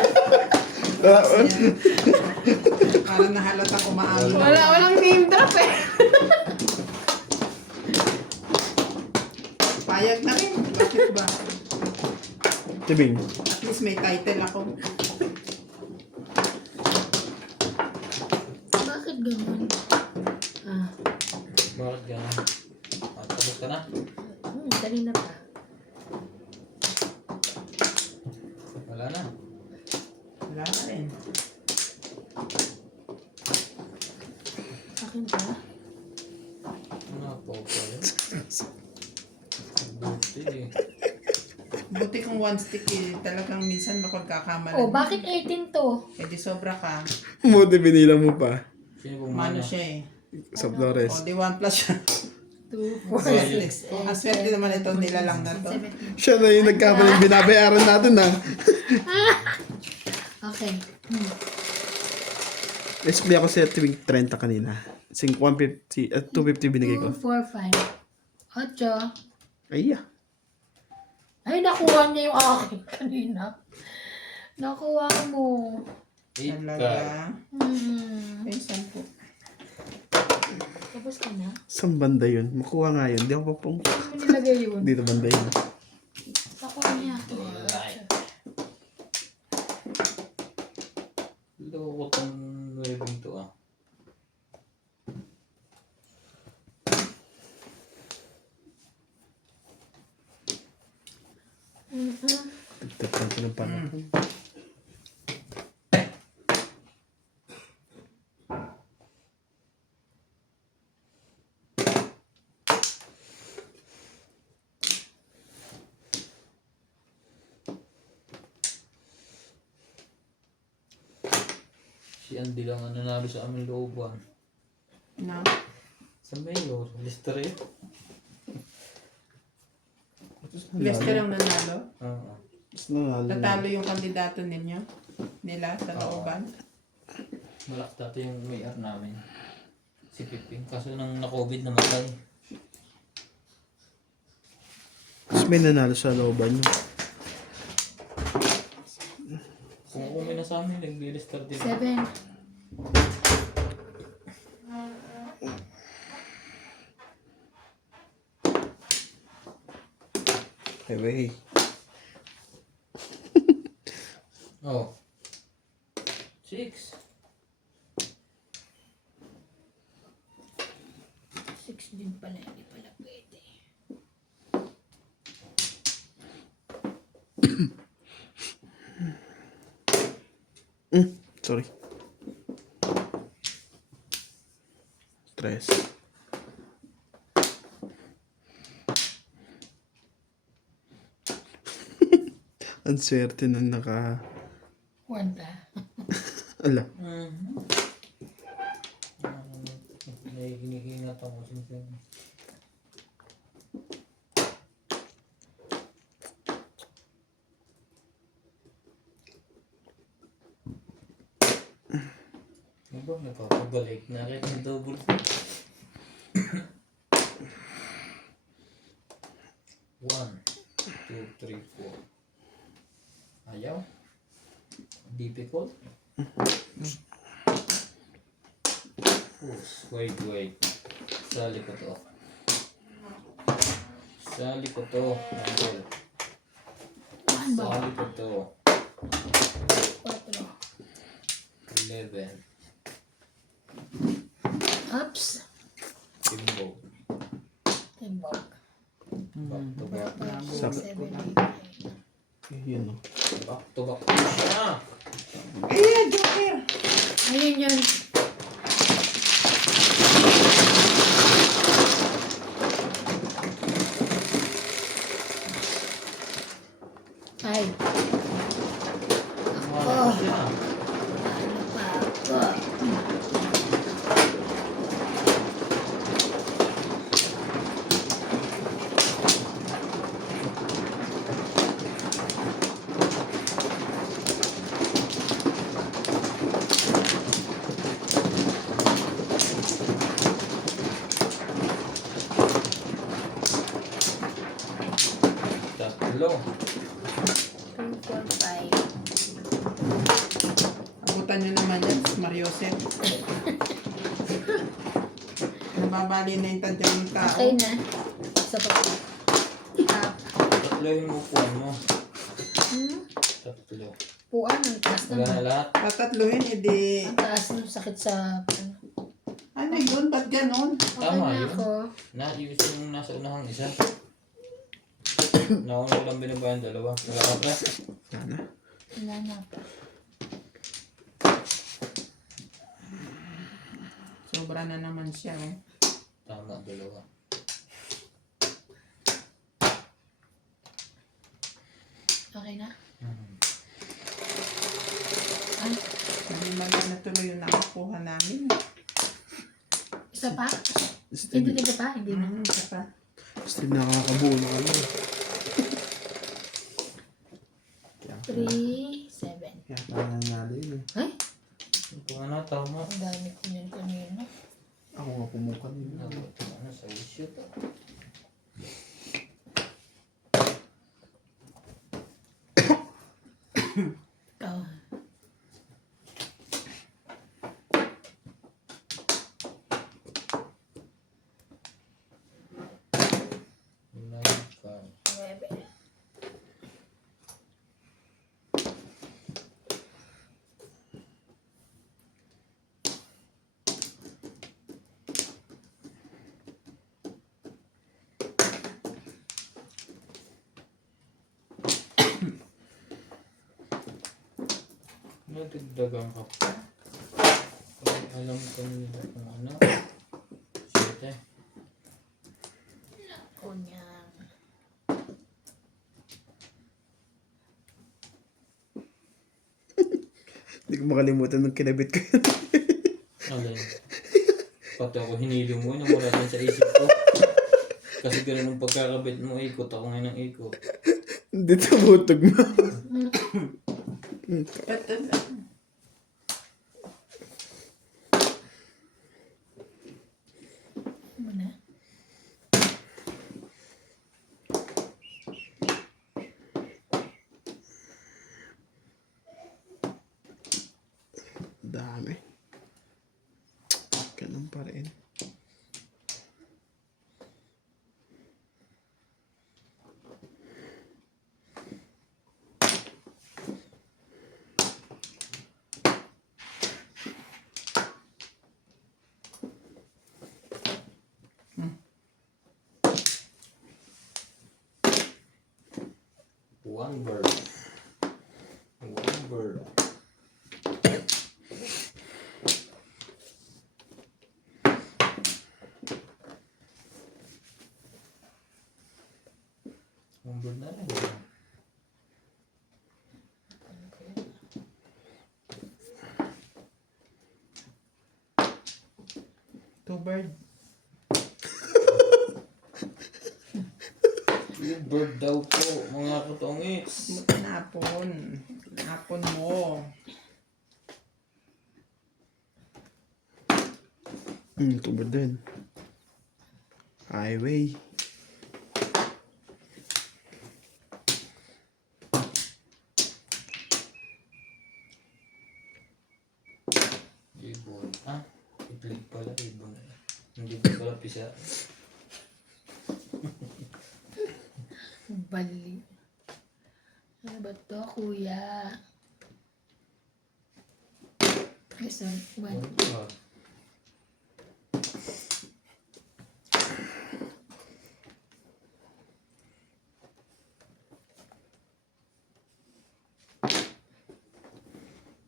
Parang nahalatang umaamin. Walang name drop eh. Payag na rin. Bakit ba? Tibing. At least may title ako. Bakit ganun? Ah. Bakit gano'n? Tapos ka na? Dali na pa. Wala na. Wala na rin. Akin pa? Ano po pa yun? Buti eh. Buti kung one stick eh. Talagang minsan mapagkakamalan. Oh, bakit 18 to? Eh di sobra ka. Buti binila mo pa. Sino pong Mano mano? siya eh. Sa O Flores. di 1 plus siya. 2, 4, 6, 8, Ang swerte naman ito nilalang na to. 17. Siya na yung nagkamaling binabayaran natin ha. Okay. Explain ako sa tuwing 30 kanina. 150 at 250 binigay ko. 2, 4, 5. 8. Ay, Ay, nakuha niya yung akin kanina. Nakuha mo. Talaga. Ay, 10. Tapos ka na? saan banda yun? Makuha nga yun. Di ako pa pong... Ano mo nilagay yun? Dito banda yun. Nakuha niya. Loko tong webbing to ah. Tagtag natin ng panahon. Si Andy lang ang nanalo sa aming looban. No. Sa mayor, Lister eh. Lester ang nanalo. Oo. Natalo yung kandidato ninyo. Nila sa looban. Malak dati yung mayor namin. Si Piping. Kaso nang na-COVID namatay. Tapos may nanalo sa looban nyo. Kung kumi na sa amin, nag-lister din. 7. Hey. Oh. 6. 6 din pala. Hindi pala pwede. Sorry. 3. Ang swerte na naka... 1 pa. Ala. May hinihingat ako since ano ba? Napapabalik na rin ang double. One, two, three, 4. Ayaw? Difficult? Wait. Sali ko to. Sali ko to. Saan ba? Sali ko to. 4. 11. Ups. Timbog. Timbog. Back to back. 4, 5, 6, 7, 8, 9. Yun o. Back to back na siya. Eh, Joker! Ayun yan. Ay. Ako. tatlo. 3, 4, 5. Abutan nyo naman yan, Mariosep. Nababali na yung tadyang ng tao. Okay na. Isa pa po. Tatlo yung upuan mo. Tatlo. Puan, ang taas Wala na naman. lahat. Tatatluhin, edi... Ang taas ng sakit sa... Ano yun? Ba't ganon? Okay Tama na yun. ako. Yung nasa unahang isa. Nauna lang binabayan dalawa. Wala ka pre? Sana. Wala na pa. Sobra na naman siya, eh. Tama, dalawa. Okay na? Ay, nalimaga na tuloy yung nakakuha namin. Isa pa? Still, Hindi ka pa? Hindi na. Isa pa. still nakakabuo na kami. 3, 7. Kaya parang nangyari yun eh. Ay, Ito nga na, tama. ang dami ko yun kanina. Ako nga pumukan yun. Ito nga na, sa issue to. Oh. Nine, five. 9. Nadagdagan ka pa. Kung alam ko nila kung ano. Siyete. Kunya. Hindi ko makalimutan nung kinabit ko yun. Alin. Pati ako hinili mo, namula din sa isip ko. Kasi ganun ang pagkakabit mo, ikot ako ngayon ng ikot. Hindi tumutog mo. Ba't, Muna. Dami. Ganun pa rin. One bird. One bird. One bird na rin. two bird. Yung bird daw po, mga katongits. Tinapon. Tinapon mo. Tubad din. Highway. Ibon. Ah, itlig pala, ibon. Hindi pa pala pisa. Bali. Ano ba to, kuya? Yes, one. One bird.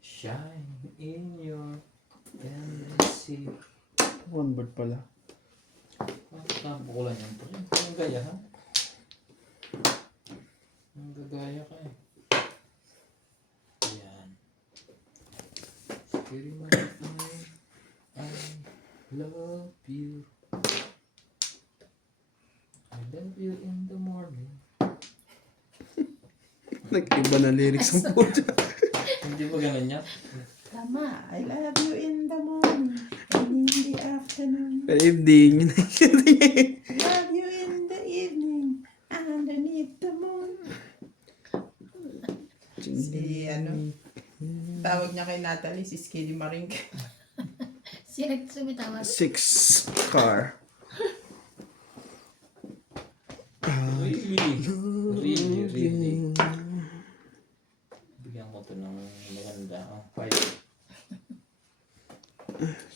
Shine in your endless sea. One bird pala. Bukulan yan pa rin. Ang gaya ha? Ang gagaya ka eh. Yan. Scary man, I love you. I love you in the morning. Nag-iba na lyrics ang puta. Hindi ba ganun niya? Tama. I love you in the morning and in the afternoon. Pero evening. I love you in the evening underneath the moon. tawag niya kay Natalie, si Skiddy Marink. Sino sumitawag? 6 car. Really. Bigyan ko to ng maganda. Oh, 5.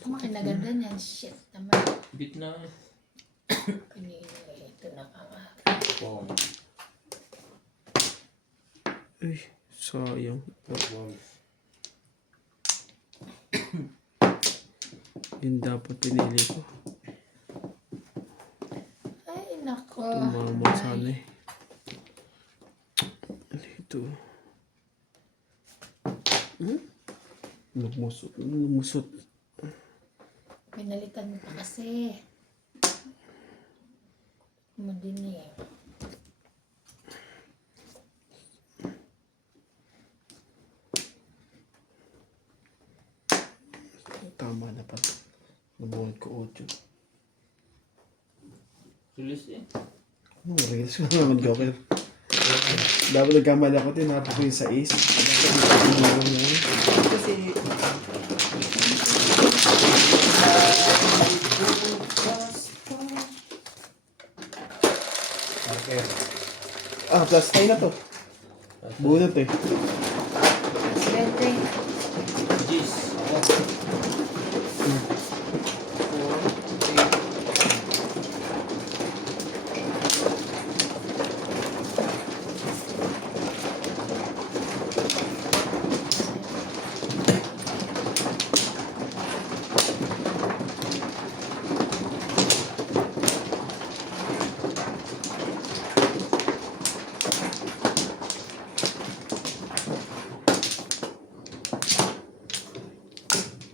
Makinaganda niyan. Shit naman. Bit na. Kanino ito na nga. Pong. Ay, sayang. Balls. Yun dapat pinili ko. Ay, nako. Tumama sana eh. Ano ito? Lumusot. Pinalitan mo pa kasi. Mo din eh. Tama na pa. Nabuhat ko 8. Tulis eh. Ano, reels ko naman, Joker. Dapat nagkamali ako, tinapos ko yung 6. Dapat yung yan. Kasi, Okay. Ah, plus 9 na to. Bunot eh. Swerte. Gis. Ako. 8.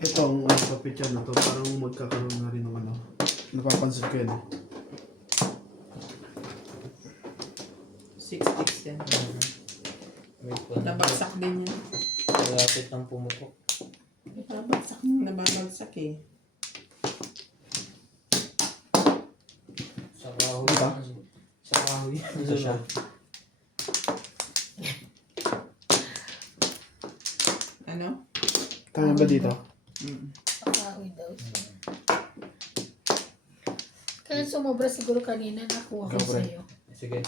Itong picture na to, parang magkakaroon na rin ng ano. Napapansin ko yun eh. 6 sticks yan. Wait pa. Nabagsak din yan. Malapit ng pumutok. Nababagsak eh. Sa kahoy. Diba? Sa kahoy. Ito siya. Ano? Tama ba dito? Pakahoy daw siya. Kaya sumobra siguro kanina nakuha ko Ikaw, pre. sa'yo. Sige.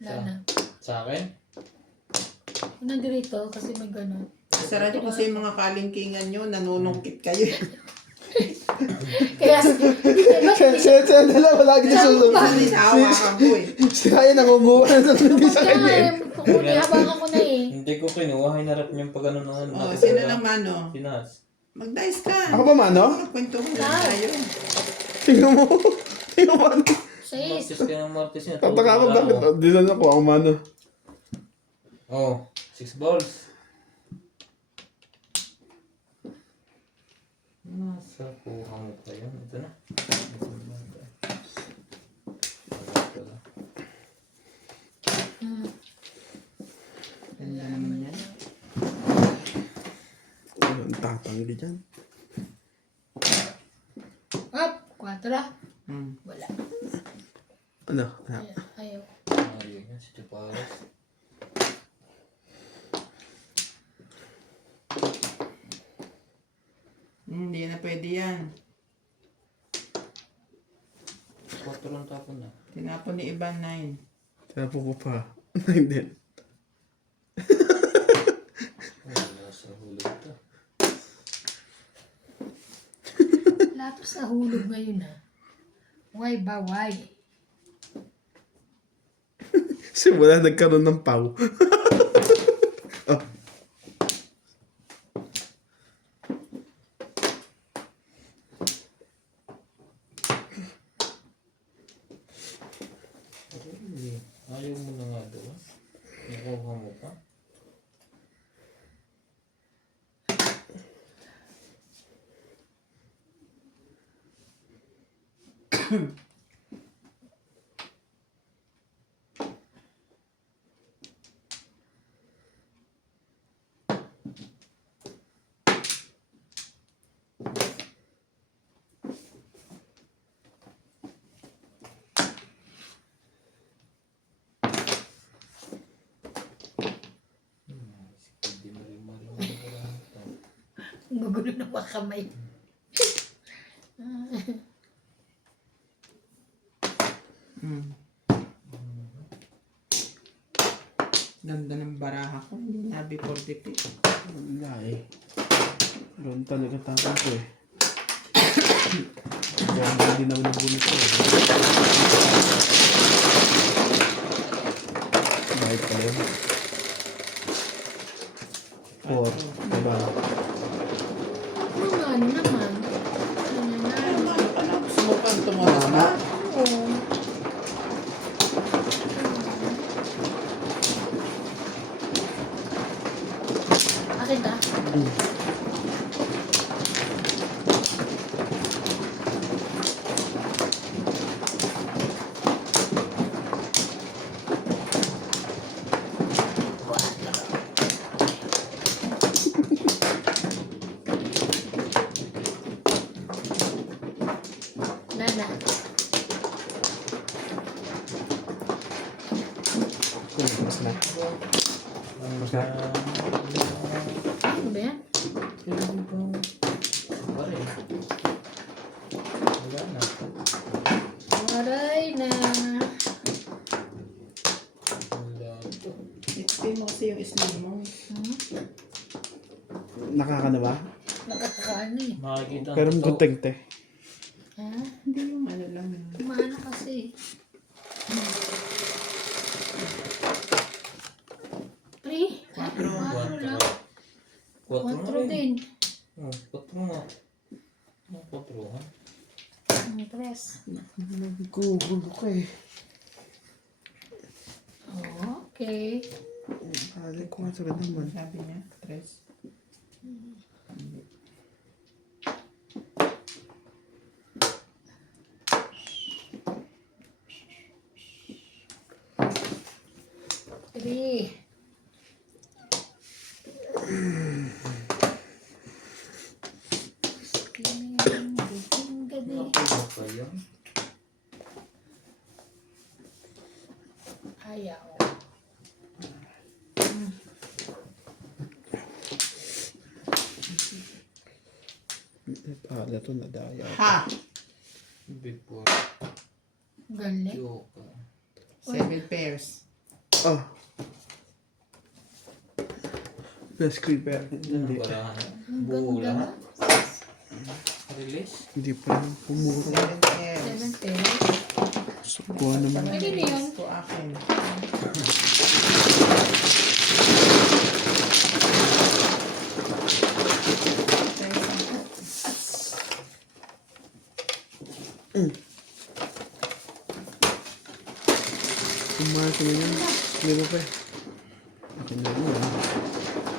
Wala na. Sa akin? Nandito kasi may ganun. Sa radyo kasi yung mga kalingkingan nyo, nanunungkit kayo. Kaya, Siya dalawa lagi na susunod. Kasi naawakan ko eh. Si Kaya nangunguha na hindi sa kanya eh. kung habangan ko na eh. Hindi ko kinuha. Hinarap niyang pag ano naman. Oh, sino lang mano? Sinas. Mag-dice ka. Ako ba, Mano? Kwento ko lang tayo. Tingnan mo. Tingnan mo, Mano. Sais. Martis ka ng Martis niya. Tataka ako bakit. Di na ako, ako, Mano. Oh, 6 balls. Nasa kuha mo pa yun. Ito na. Ito na. Ito na. Ganda naman yan. Ang tatanggi dyan. Up. 4. Hmm. Wala. Ano? Ano? Ayaw. Ayun yan. Si Chuparas. Hindi na pwede yan. 4 lang tapon na. Tinapon ni Iban 9. Tinapon ko pa. Hindi. Wala sa hulog to. Lahat sa hulog ngayon ha. Why ba why? Simula nagkaroon ng pau. Oh. Really? Ayaw mo na nga daw. Nakuha mo pa? Hindi mo rin marunong. Gugulo ng mga kamay. Ganda ng baraha ko. Hindi na before dipit. Wala eh. Doon talaga tapon ko eh. Kaya hindi naman nabunod ko eh. Bakit pala yun? 4. Diba? Ano naman? Ano na? Ano pa lang? Gusto mo pang tumalas pa? Oo. Akin ka? Nana. Mas na. Ano ba yan? Pare. Wala na. Aray na. Wala to. Explain mo kasi yung sleeve mo. Nakaka na ba? Nakakaano eh. Makikita ang Pero ang totoo. gunting te. Ha? Hindi yung ano lang. Kumano kasi. Pre? Quattro. Quattro lang. Quattro Quattro rin. din. Oh, 4 nga. Ano 4 ha? Tres. Gugulo ko eh. Oh, okay. Balik ko nga sa naman. Sabi niya, tres. Three. Ano pa yun? Ayaw. Pala to nadaya. Ha! Before. Galing. Joke. 7 pairs. Oh. Best creeper. Hindi. Hindi. Ang Buo ganda. lahat. Release. Hindi pa naman pumuro. 7 pairs. Seven pairs. So, kuha naman. Pwede na yun. Ko akin. Kumain ko yun. Hindi mo pa eh. Akin na yun.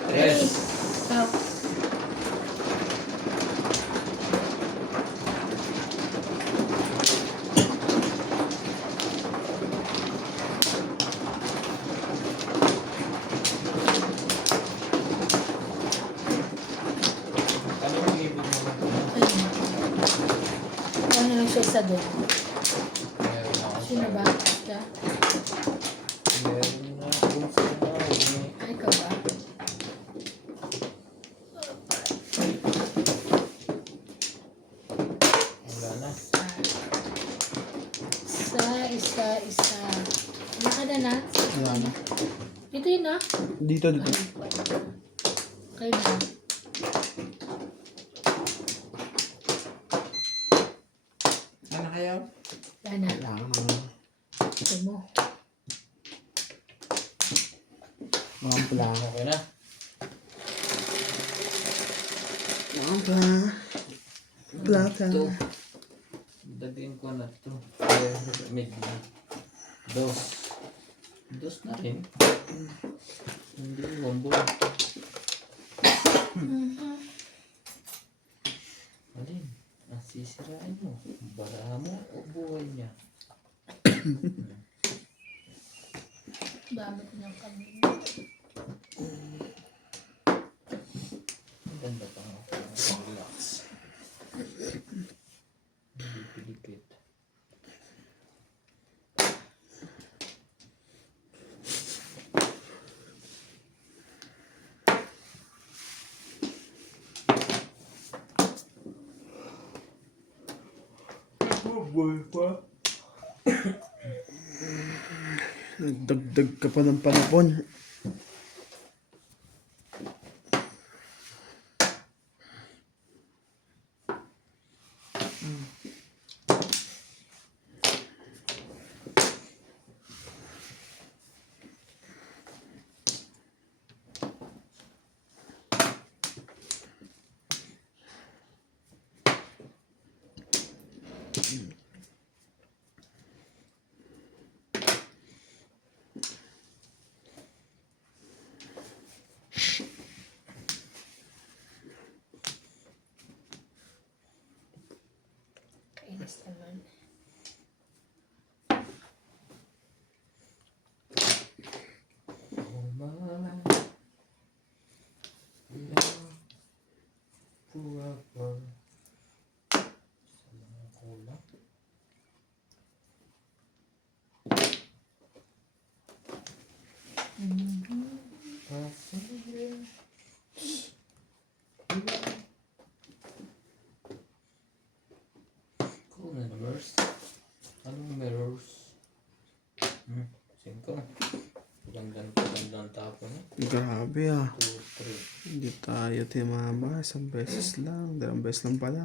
Yes. Stop. Ano yung ibig mo? Ayun. Ano lang siya sa doon? Meron ako Sino sa- ba? Siya? Meron na akong sa bahay. Ay, ikaw ba? Wala na. Isa. Wala ka na? Wala na. Ito yun ah. Dito. Okay na. Ano kayo? Wala na. Kailangan naman. Ito mo. Mga pula. Okay na. Mga pula. Plata. Ito. Dagdagan ko na ito. Mid na. Dos. Dos na rin. Hindi, wambo. Alin? Sisirain mo. Baraha mo o buhay niya? Damit ng kami. Ang ganda pa nga. Relax. Hindi pilipit. pa. Nagdagdag ka pa ng panapon. Kainis naman. Cool na mirrors. Anong mirrors? Singko. Pagandang tapo niya. Grabe ah. 2, 3. Hindi tayo timama. Isang beses lang. Dalawang beses lang pala.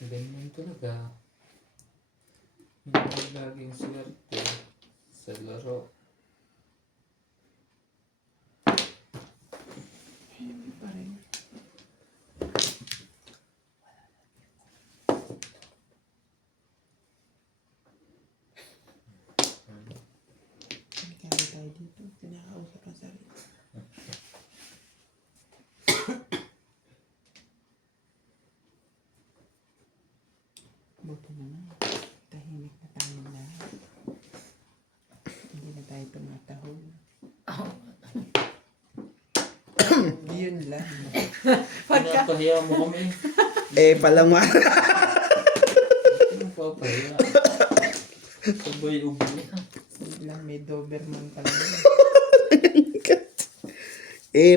Ganyan talaga. Hindi laging swerte sa laro. Hindi pa rin. Kaya tayo dito. Pinakausap ang sarili. Buti naman. Tahimik na tayo lahat. Hindi na tayo tumatahol. Yun lang. Pinapahiya mo kami. Palang Pinapahiya. Sabay ubo. Yun lang. May Doberman talaga.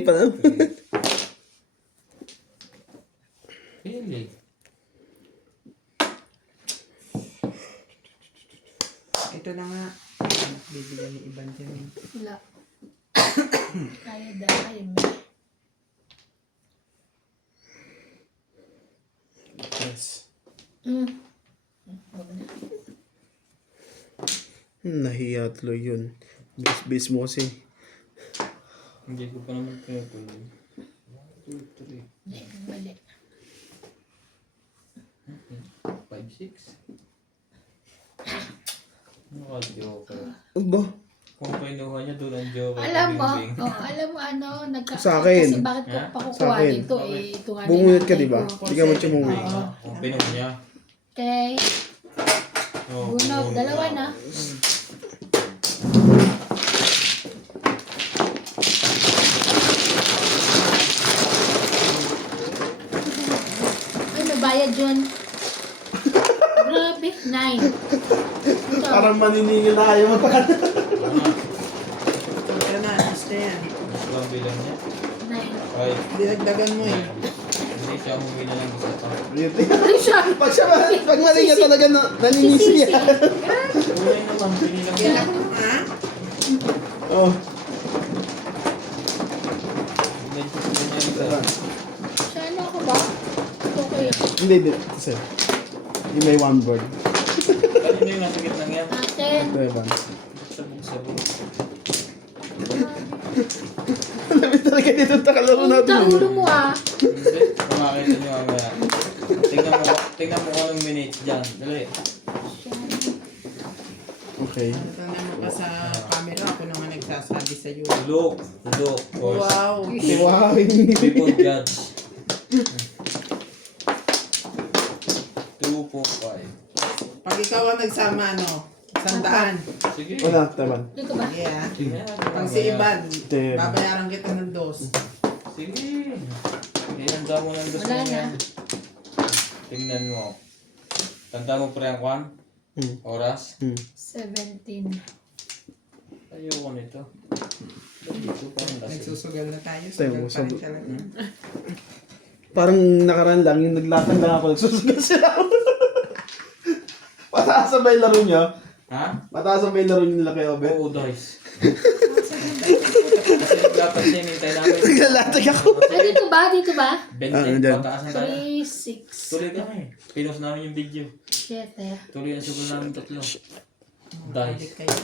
palang. Pili. Ito na nga. Bibigyan ni Iban dyan. Wala. Kaya dahil may. Yes. Huwag na. Nahiya tuloy yun. Bis mo kasi. Hindi ko pa naman pinatuloy. 1, 2, 3. Hindi, mali. 5, 6. Ano ka, joker? Ba? Kung pinuha niya doon ang joker. Alam mo, Bimbing. alam mo ano, Sa akin. Kasi bakit ko Ha? Sa pakukuha akin. nito eh, ito nga Bumunot ka ninatay diba? ko. Hindi ka mo tumuwi. Oo. Kung pinuha niya. Okay, Oh, bunot, dalawa na. Ay, may bayad yun. Grabe, 9. Ito, Parang maniningil na kayo magpakala. Ito na. Basta yan. Ang bilang niya. 9. Ay, Dinagdagan mo eh. hindi siya umuwi na lang isa pa. Ay, siya! Pag mali ka talaga naninisi Sisi. yan. Uwi naman, pinilang niya. Kailan ko ha? Oh. Medyo niya isa. Siya, ano ako ba? Ito ko yun. Hindi. Kasi, yung may one word. Ano yung nasa gitna yan? Atin. Ito Evan. Sabog-sabog. Alam talaga dito takalaro Ang natin. ulo mo ah. Hindi, kung makita niyo mamaya. Tingnan mo kung anong minutes dyan. Dali. Okay. Tanong mo pa sa camera. Ako naman nagsasabi sa iyo. Look. Course. Wow. Wow. People judge. 2, 4, 5. Pag ikaw ang nagsama, ano? 100. Sige. Wala, Evan. Dito ba? Yeah. Tingnan natin Pag si mamaya. Iban, Ten. babayaran kita ng 2. Sige. Ihanda mo ng gusto Wala na. niya. Tingnan mo. Tanda mo pre ang kwan? Oras? 17. Ayoko nito. Dito pa rin kasi. Nagsusugal na tayo. Tayo, Sugal pa rin sabi- talaga. Parang nakaraan lang, yung naglatang lang ako, nagsusugal sila. Mataas ba yung laro niya? Ha? Mataas ba yung laro niyo nila kay Obet? Oo, guys. Kasi naglapat siya, hinintay namin. Naglalatag ako. Ay, dito ba? Dito ba? Ano 20, dyan? pataas na tayo. 3, 6, Tuloy kami. Pinost namin yung video. 7. Tuloy ang sugol namin 3. Balik Dice. kayo.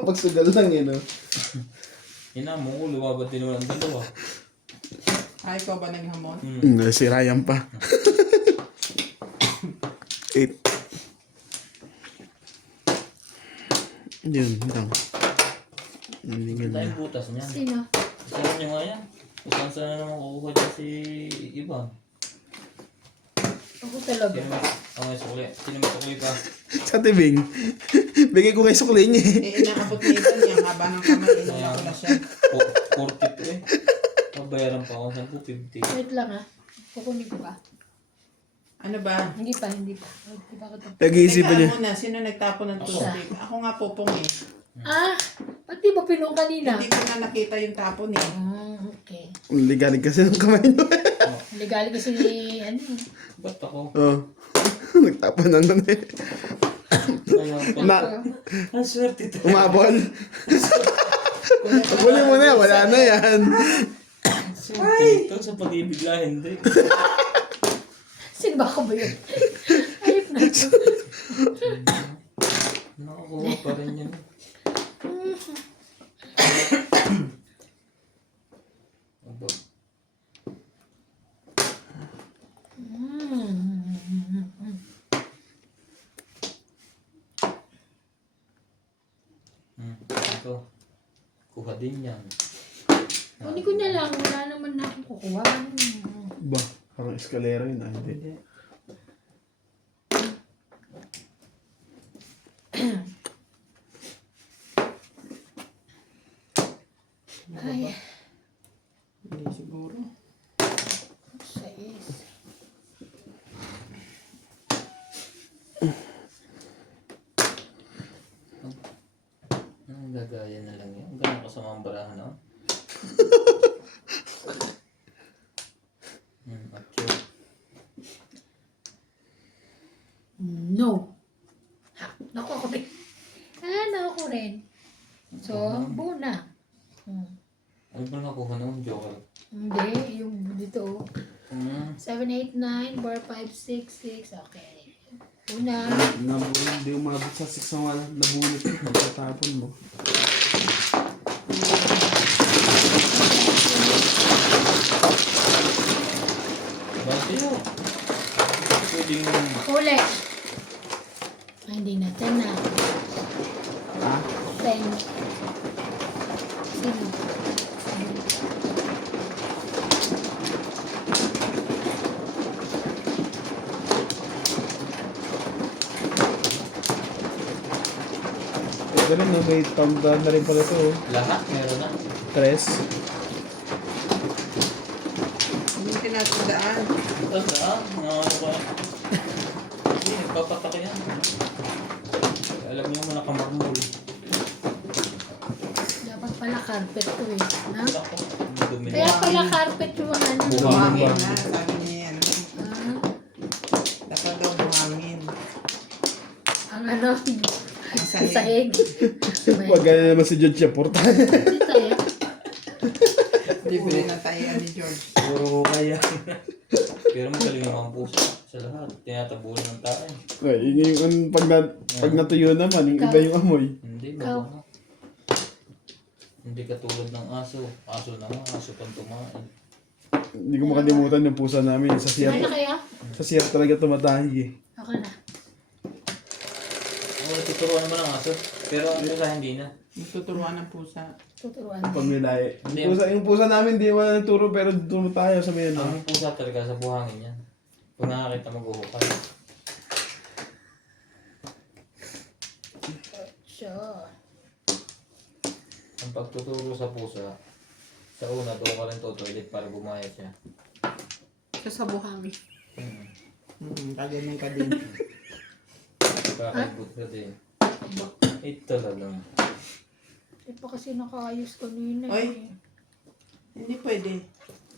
Pagsugal lang yun, no? Ina mo, lumabad din naman ang dalawa. Ay, ikaw ba naghamon? Si Ryan pa. 8. Yun lang. Hindi Ang ganda. tayong butas niyan. Sino? Saan nyo nga yan? Saan saan na naman kukuha dyan si Ivan? Ako sa loob. Sino may sukli? Sino may sukli pa? Sa tibing. Bigay ko kay sukli niya eh. Inaabot ni Ivan yung haba ng kamay. Inuna ko na siya. 42 eh. Mabayaran pa ako. 10, 50. Wait lang ah. Kukunin ko ba? Ano ba? Hindi pa, hindi pa. Hindi pa ako tapos. Nag-iisipan niya. Teka muna, sino nagtapon ng toothpick? Ako nga popong eh. Ah! Ba't di ba pinong kanina? Hindi ko na nakita yung tapon eh. Okay. Ligalig kasi ng kamay niyo. Legal kasi ni, ano eh. Ba't ako? Oh. Nagtapon ng ano eh. Kaya pa. Na, Ang swerte ito. umabol. Huli mo na, wala na yan. Swerte ito sa pag-ibig lang, hindi. Sino ba ako ba yun? Ayop na ito. Nakakuha pa rin yan. Aba. Ito. Kuha din yan. Kunin ko na lang. Wala naman na akong kukuha. Ba, parang eskalera yun. Ah, hindi. Ay, Hindi siguro. 6. Ang gagaya na lang yun. Gano'n kasama ang barahan, no? Okay. No. Ha, naku ako rin. Naku ako rin. So, buo na. Ano ba nakuha noon, Joker? Hindi, yung dito. 7, 8, 9, bar 5, 6, 6. Okay. Una. Hindi umabot sa 6 na wala. Nabunot ko. Pagkatapon mo. Bante yun. Pwedeng Huli. Ay, hindi na. 10 na. Ha? 10. Sino? Ito rin, no? May tandaan na rin pala ito. Oh. lahat meron na. 3. Hindi tinatandaan. Tapos mga ano ba? Hindi, nagpapatak yan. Alam niyo mo nakamarmol. Dapat pala carpet to eh. Na? Ako, dumi Kaya na. pala carpet yung ano. Buhangin na. Sabi niya yan. Ah, Dapat daw buhangin. ang ano, Ang sahig. sahig. Wag ka na naman si George Porta. Dito eh. Libre na tayo ni George. Puro kaya. Pero magaling naman po sa lahat. Tinatabunan ng tayo. Yung pag natuyo naman, yung iba yung amoy. Hindi, Ikaw. bago. Hindi katulad ng aso. Aso naman, aso pang tumain. Hindi ko makalimutan yung pusa namin. Sa siyar, Ano kaya? sa siyar talaga tumatahi eh. Okay na. Oo, tuturuan naman ang aso. Pero ang pusa hindi na. Tuturuan ng pusa. Tuturuan. Pag nilaye. Hindi. Yung pusa namin, di wala nagturo pero turo tayo sa may ano. Ang pusa talaga sa buhangin yan. Kung nakakita mag-uhukay. Sure. Ang pagtuturo sa pusa, sa una doon ka rin tutulit para bumayat siya. Sa buhangin. Kaganyan ka din. Kakaibot ka din. Ito talagang. Hindi pa kasi nakaayos kanina Oy. eh. Hindi pwede.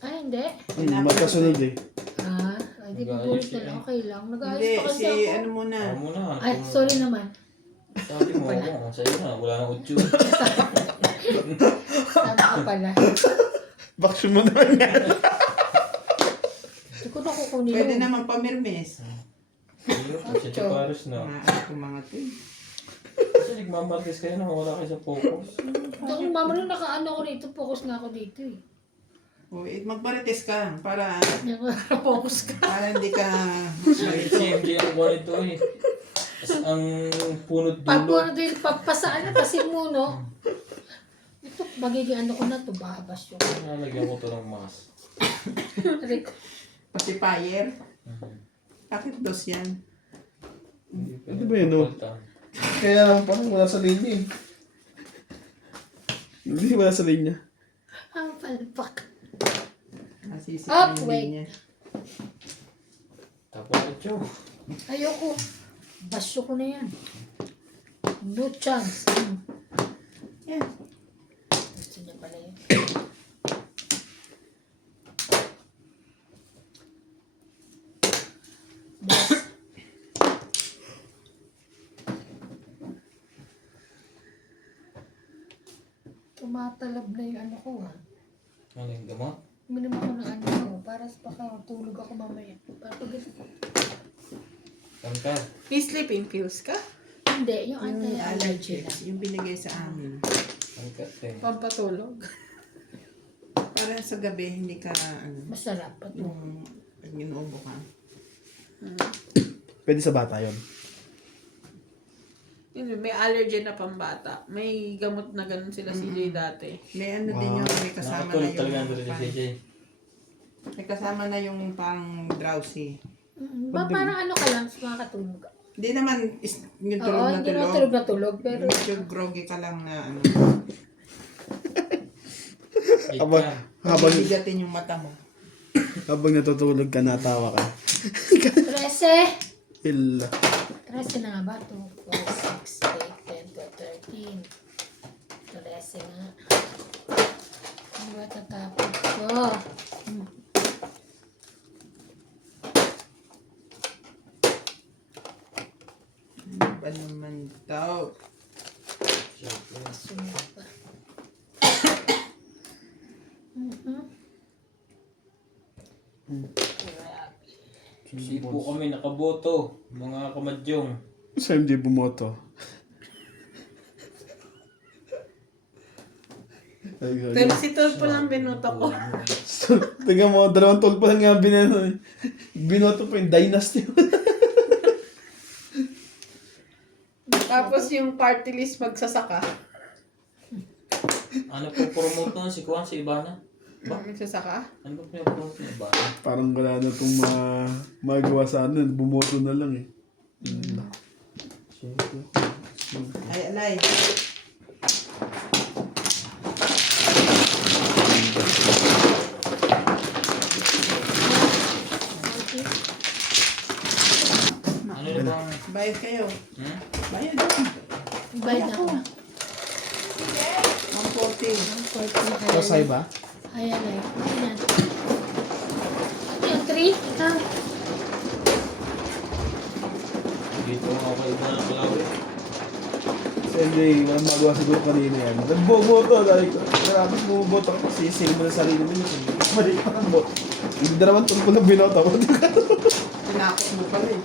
Ay, hindi. Magkasunod eh. Ah, Kahit di Nag-aayos pupulot siya na lang, eh. okay lang. Nag-aayos Hindi, pa kasi si ako. ano muna. Ako muna. Ay, sorry naman. Sabi mo ako. Sa'yo na. Wala nang utyo. Sabi ko pala. Baksyon mo naman yan. Hindi ko na kukunin Pwede yun. naman pamirmes. Ayun, sa Chaparos na. Mga ko mga to. Kasi nagmamartes kayo na wala kayo sa focus. Ako, mama nung nakaano ko dito, focus nga ako dito eh. O, magparites ka para Focus ka. hindi ka CMJ ang ganito eh. As ang punot Pag dulo. ano din, papasaan na, pasimuno. Ito, magiging ano ko na to, babas yun. Nalagyan ko to ng mask. Rick, pacifier. Bakit dos yan? Hindi Ano ba yun, no? papalitan. Kaya lang parang wala sa linya eh. Hindi wala sa linya. ang palpak. Nasisip Up, yung wait. linya. Tapos utyo. Ayoko. Basyo ko na yan. No chance. Yan. Gusto niya pala yun. Das. Tumatalab na yung ano ko ha. Ano yung gamot? Uminom ako ng ano para sa baka tulog ako mamaya. Para pag Saan ka? May sleeping pills ka? hindi, yung Yung anti-allergy lang. yung binigay sa amin. Saan ka? Pampatulog? Para sa gabi, hindi ka, ano, Masarap pa to. yung pag inuubo ka. Pwede sa bata yun. Yun, may allergy na pambata. May gamot na ganun sila CJ dati. May ano din yung, may kasama na Nakatulog talaga ang yung, dito si CJ. may kasama na yung pang drowsy. Ba, parang ano ka lang, makakatulog ka. Hindi naman yung Oo, tulog na hindi naman tulog. tulog na tulog, pero Medyo groggy ka lang na ano. Habang, habang, Bigatin yung mata mo. habang natutulog ka, natawa ka. 13! Ila. 13 na nga ba? 2, 4, 6, 8, 10, 12, 13. 13 nga. Ano ba tatapos ko? Ano ba naman daw? Sunod pa. Kasi po kami nakaboto. Mga kamadyong. Sa MJ bumoto. Ay, God. Pero si Tolpo lang binuto ko. Tingnan mo, 2 tol pa lang nga binoto pa yung dynasty. Tapos yung party list magsasaka. Ano po promote nun? Si Juan, si Ivana? Ba? Magsasaka? Ano ba pinapromote ni Ivana? Parang wala na itong magawa sa ano, bumoto na lang eh. Ay, alay. Ano na ba? Bayad kayo. Hmm? Bayad doon. Bayad na ako. 140. Kasay ba? Ayan na yun. Ayan. Ano yung 3? Ah, Dito ako kay Ivana Kalawit. Si MJ, walang magawa siguro kanina yan. Nagboboto, dahil marami bumoboto ako. Sising mo na sarili mo. Mali ka ang boto. Hindi na naman tungkol na binoto mo. Tinakot mo pala eh.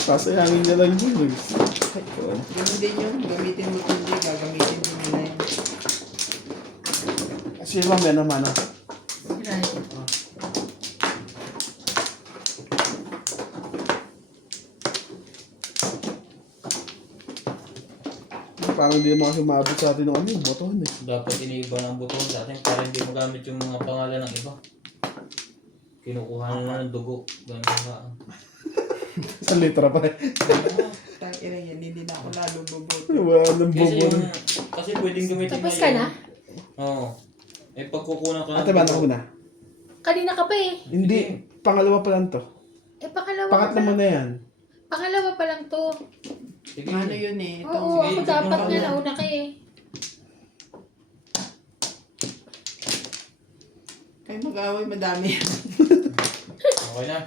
Sasayangin niya lang yun. Ganun din yun. Gamitin mo ito hindi. Gagamitin din nila yun. Kasi yung mamaya naman ah. right. Parang hindi naman kasi maabot sa atin ng ano yung botohan eh. Dapat iniiba ng buton sa atin para hindi magamit yung mga pangalan ng iba. Kinukuha na ng dugo. Ganun ka. Isang litra pa eh. Tangina yan. Hindi na ako lalo boboto. Wala nang Kasi bobo. yung, kasi pwedeng gamitin Tapos na ka yun. na? Oo. Eh pagkukunan ka ng Ate ba ako na? Kanina ka pa eh. Hindi. Pangalawa pa lang to. Eh, pangalawa Pangatlo pa mo lang. na yan. Pangalawa pa lang to. Sige. Ano yun eh. Itong, Oo, ako sige, dapat tignan nga mo. nauna ka eh. Kayo mag-away, madami yan. Okay na?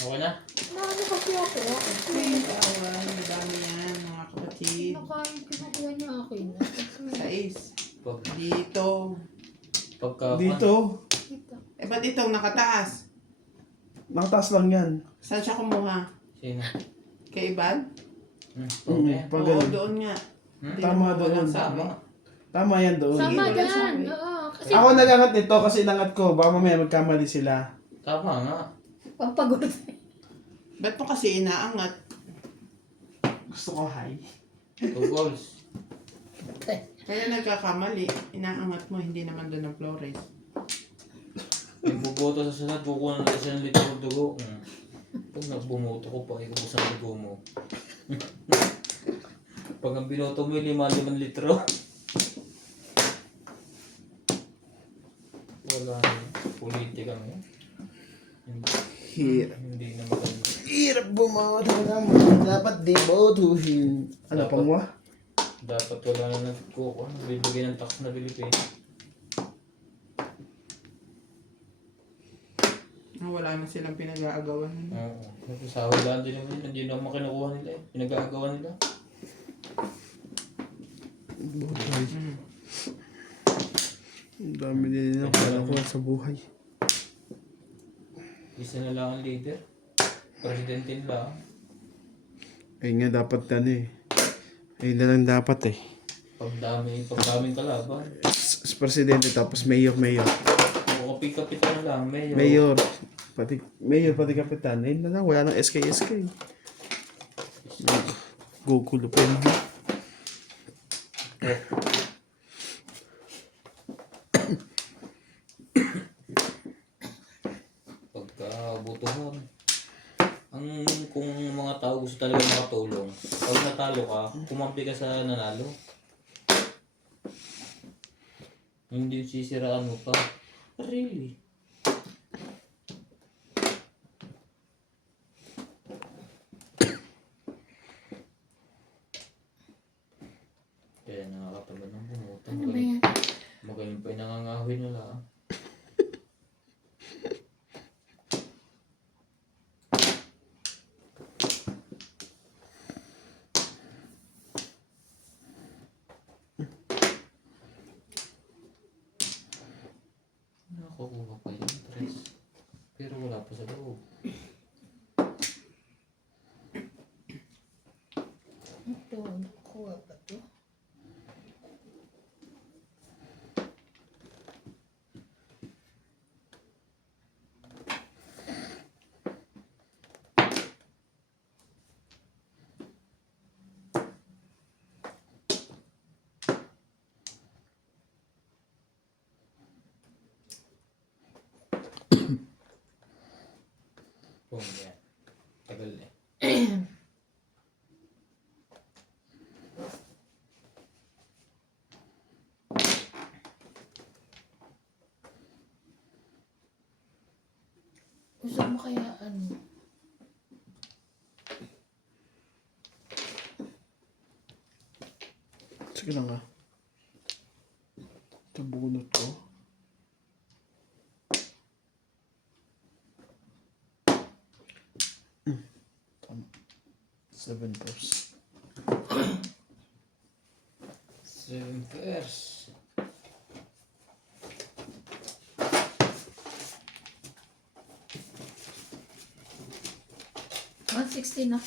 Okay na? Ano kasi ako? Mag-away, madami yan, mga kapatid. Nakain, kinukuha niya akin. Sais. Pag, Dito. pagka... Dito. Kita. Eh, ba't itong nakataas? Nakataas lang yan. Saan siya kumuha? Sino? Kay Iban? Okay. Pag Oo, ganun. doon nga. Hmm? Hindi Tama naman doon. walang sabi. Tama yan doon. Sama wala dyan. sabi. Oo. Kasi Ako nagangat nito kasi inangat ko. Baka mamaya magkamali sila. Tama nga. pampagod. Ba't mo kasi inaangat? Gusto ko high. 2 balls. Kaya nagkakamali. Inaangat mo, hindi naman doon ang Flores. Nagbuboto sa sunod, kukuha na siya ng litro ng dugo. Pag nagbumoto ko, pakikubos ang dugo mo. Pag ang binoto mo, 5 litro. Wala na. Politika mo. Hindi na maganda. Hirap bumoto ng dapat di botuhin. Ano pang wa? Dapat wala na nagkukuha. Bibigyan ng tax na Pilipino. Wala na silang pinag-aagawan. Oo. Sa wala din naman yun. Hindi naman kinukuha nila eh. Pinag-aagawa nila. Ang dami din yung kalakuha sa buhay. Isa na lang ang leader. Presidente nila. Ayun nga dapat ano eh. Ayun na lang dapat eh. Pagdaming kalaban. Presidente tapos mayor. O kapitan na lang. Mayor. Pati kapitan. Ayun na lang. Wala nang SK. Gugulo pa yun. Pagkabutuhan. Kung mga tao gusto talaga makatulong, pag natalo ka, kumampi ka sa nanalo. Hindi sisiraan mo pa. Really? Kaya nakakatagal ng bumuto. Ano ba yan? Magaling pa yung nangangahoy nila. Nakakuha pa yung tres. Pero wala pa sa loob. Ito, nakuha ba ito? Oh, yan. Tagal eh. Gusto mo kaya ano? Sige lang ah. Ito bunot ko. Tama. 7 pairs. 7 pairs. $160 na.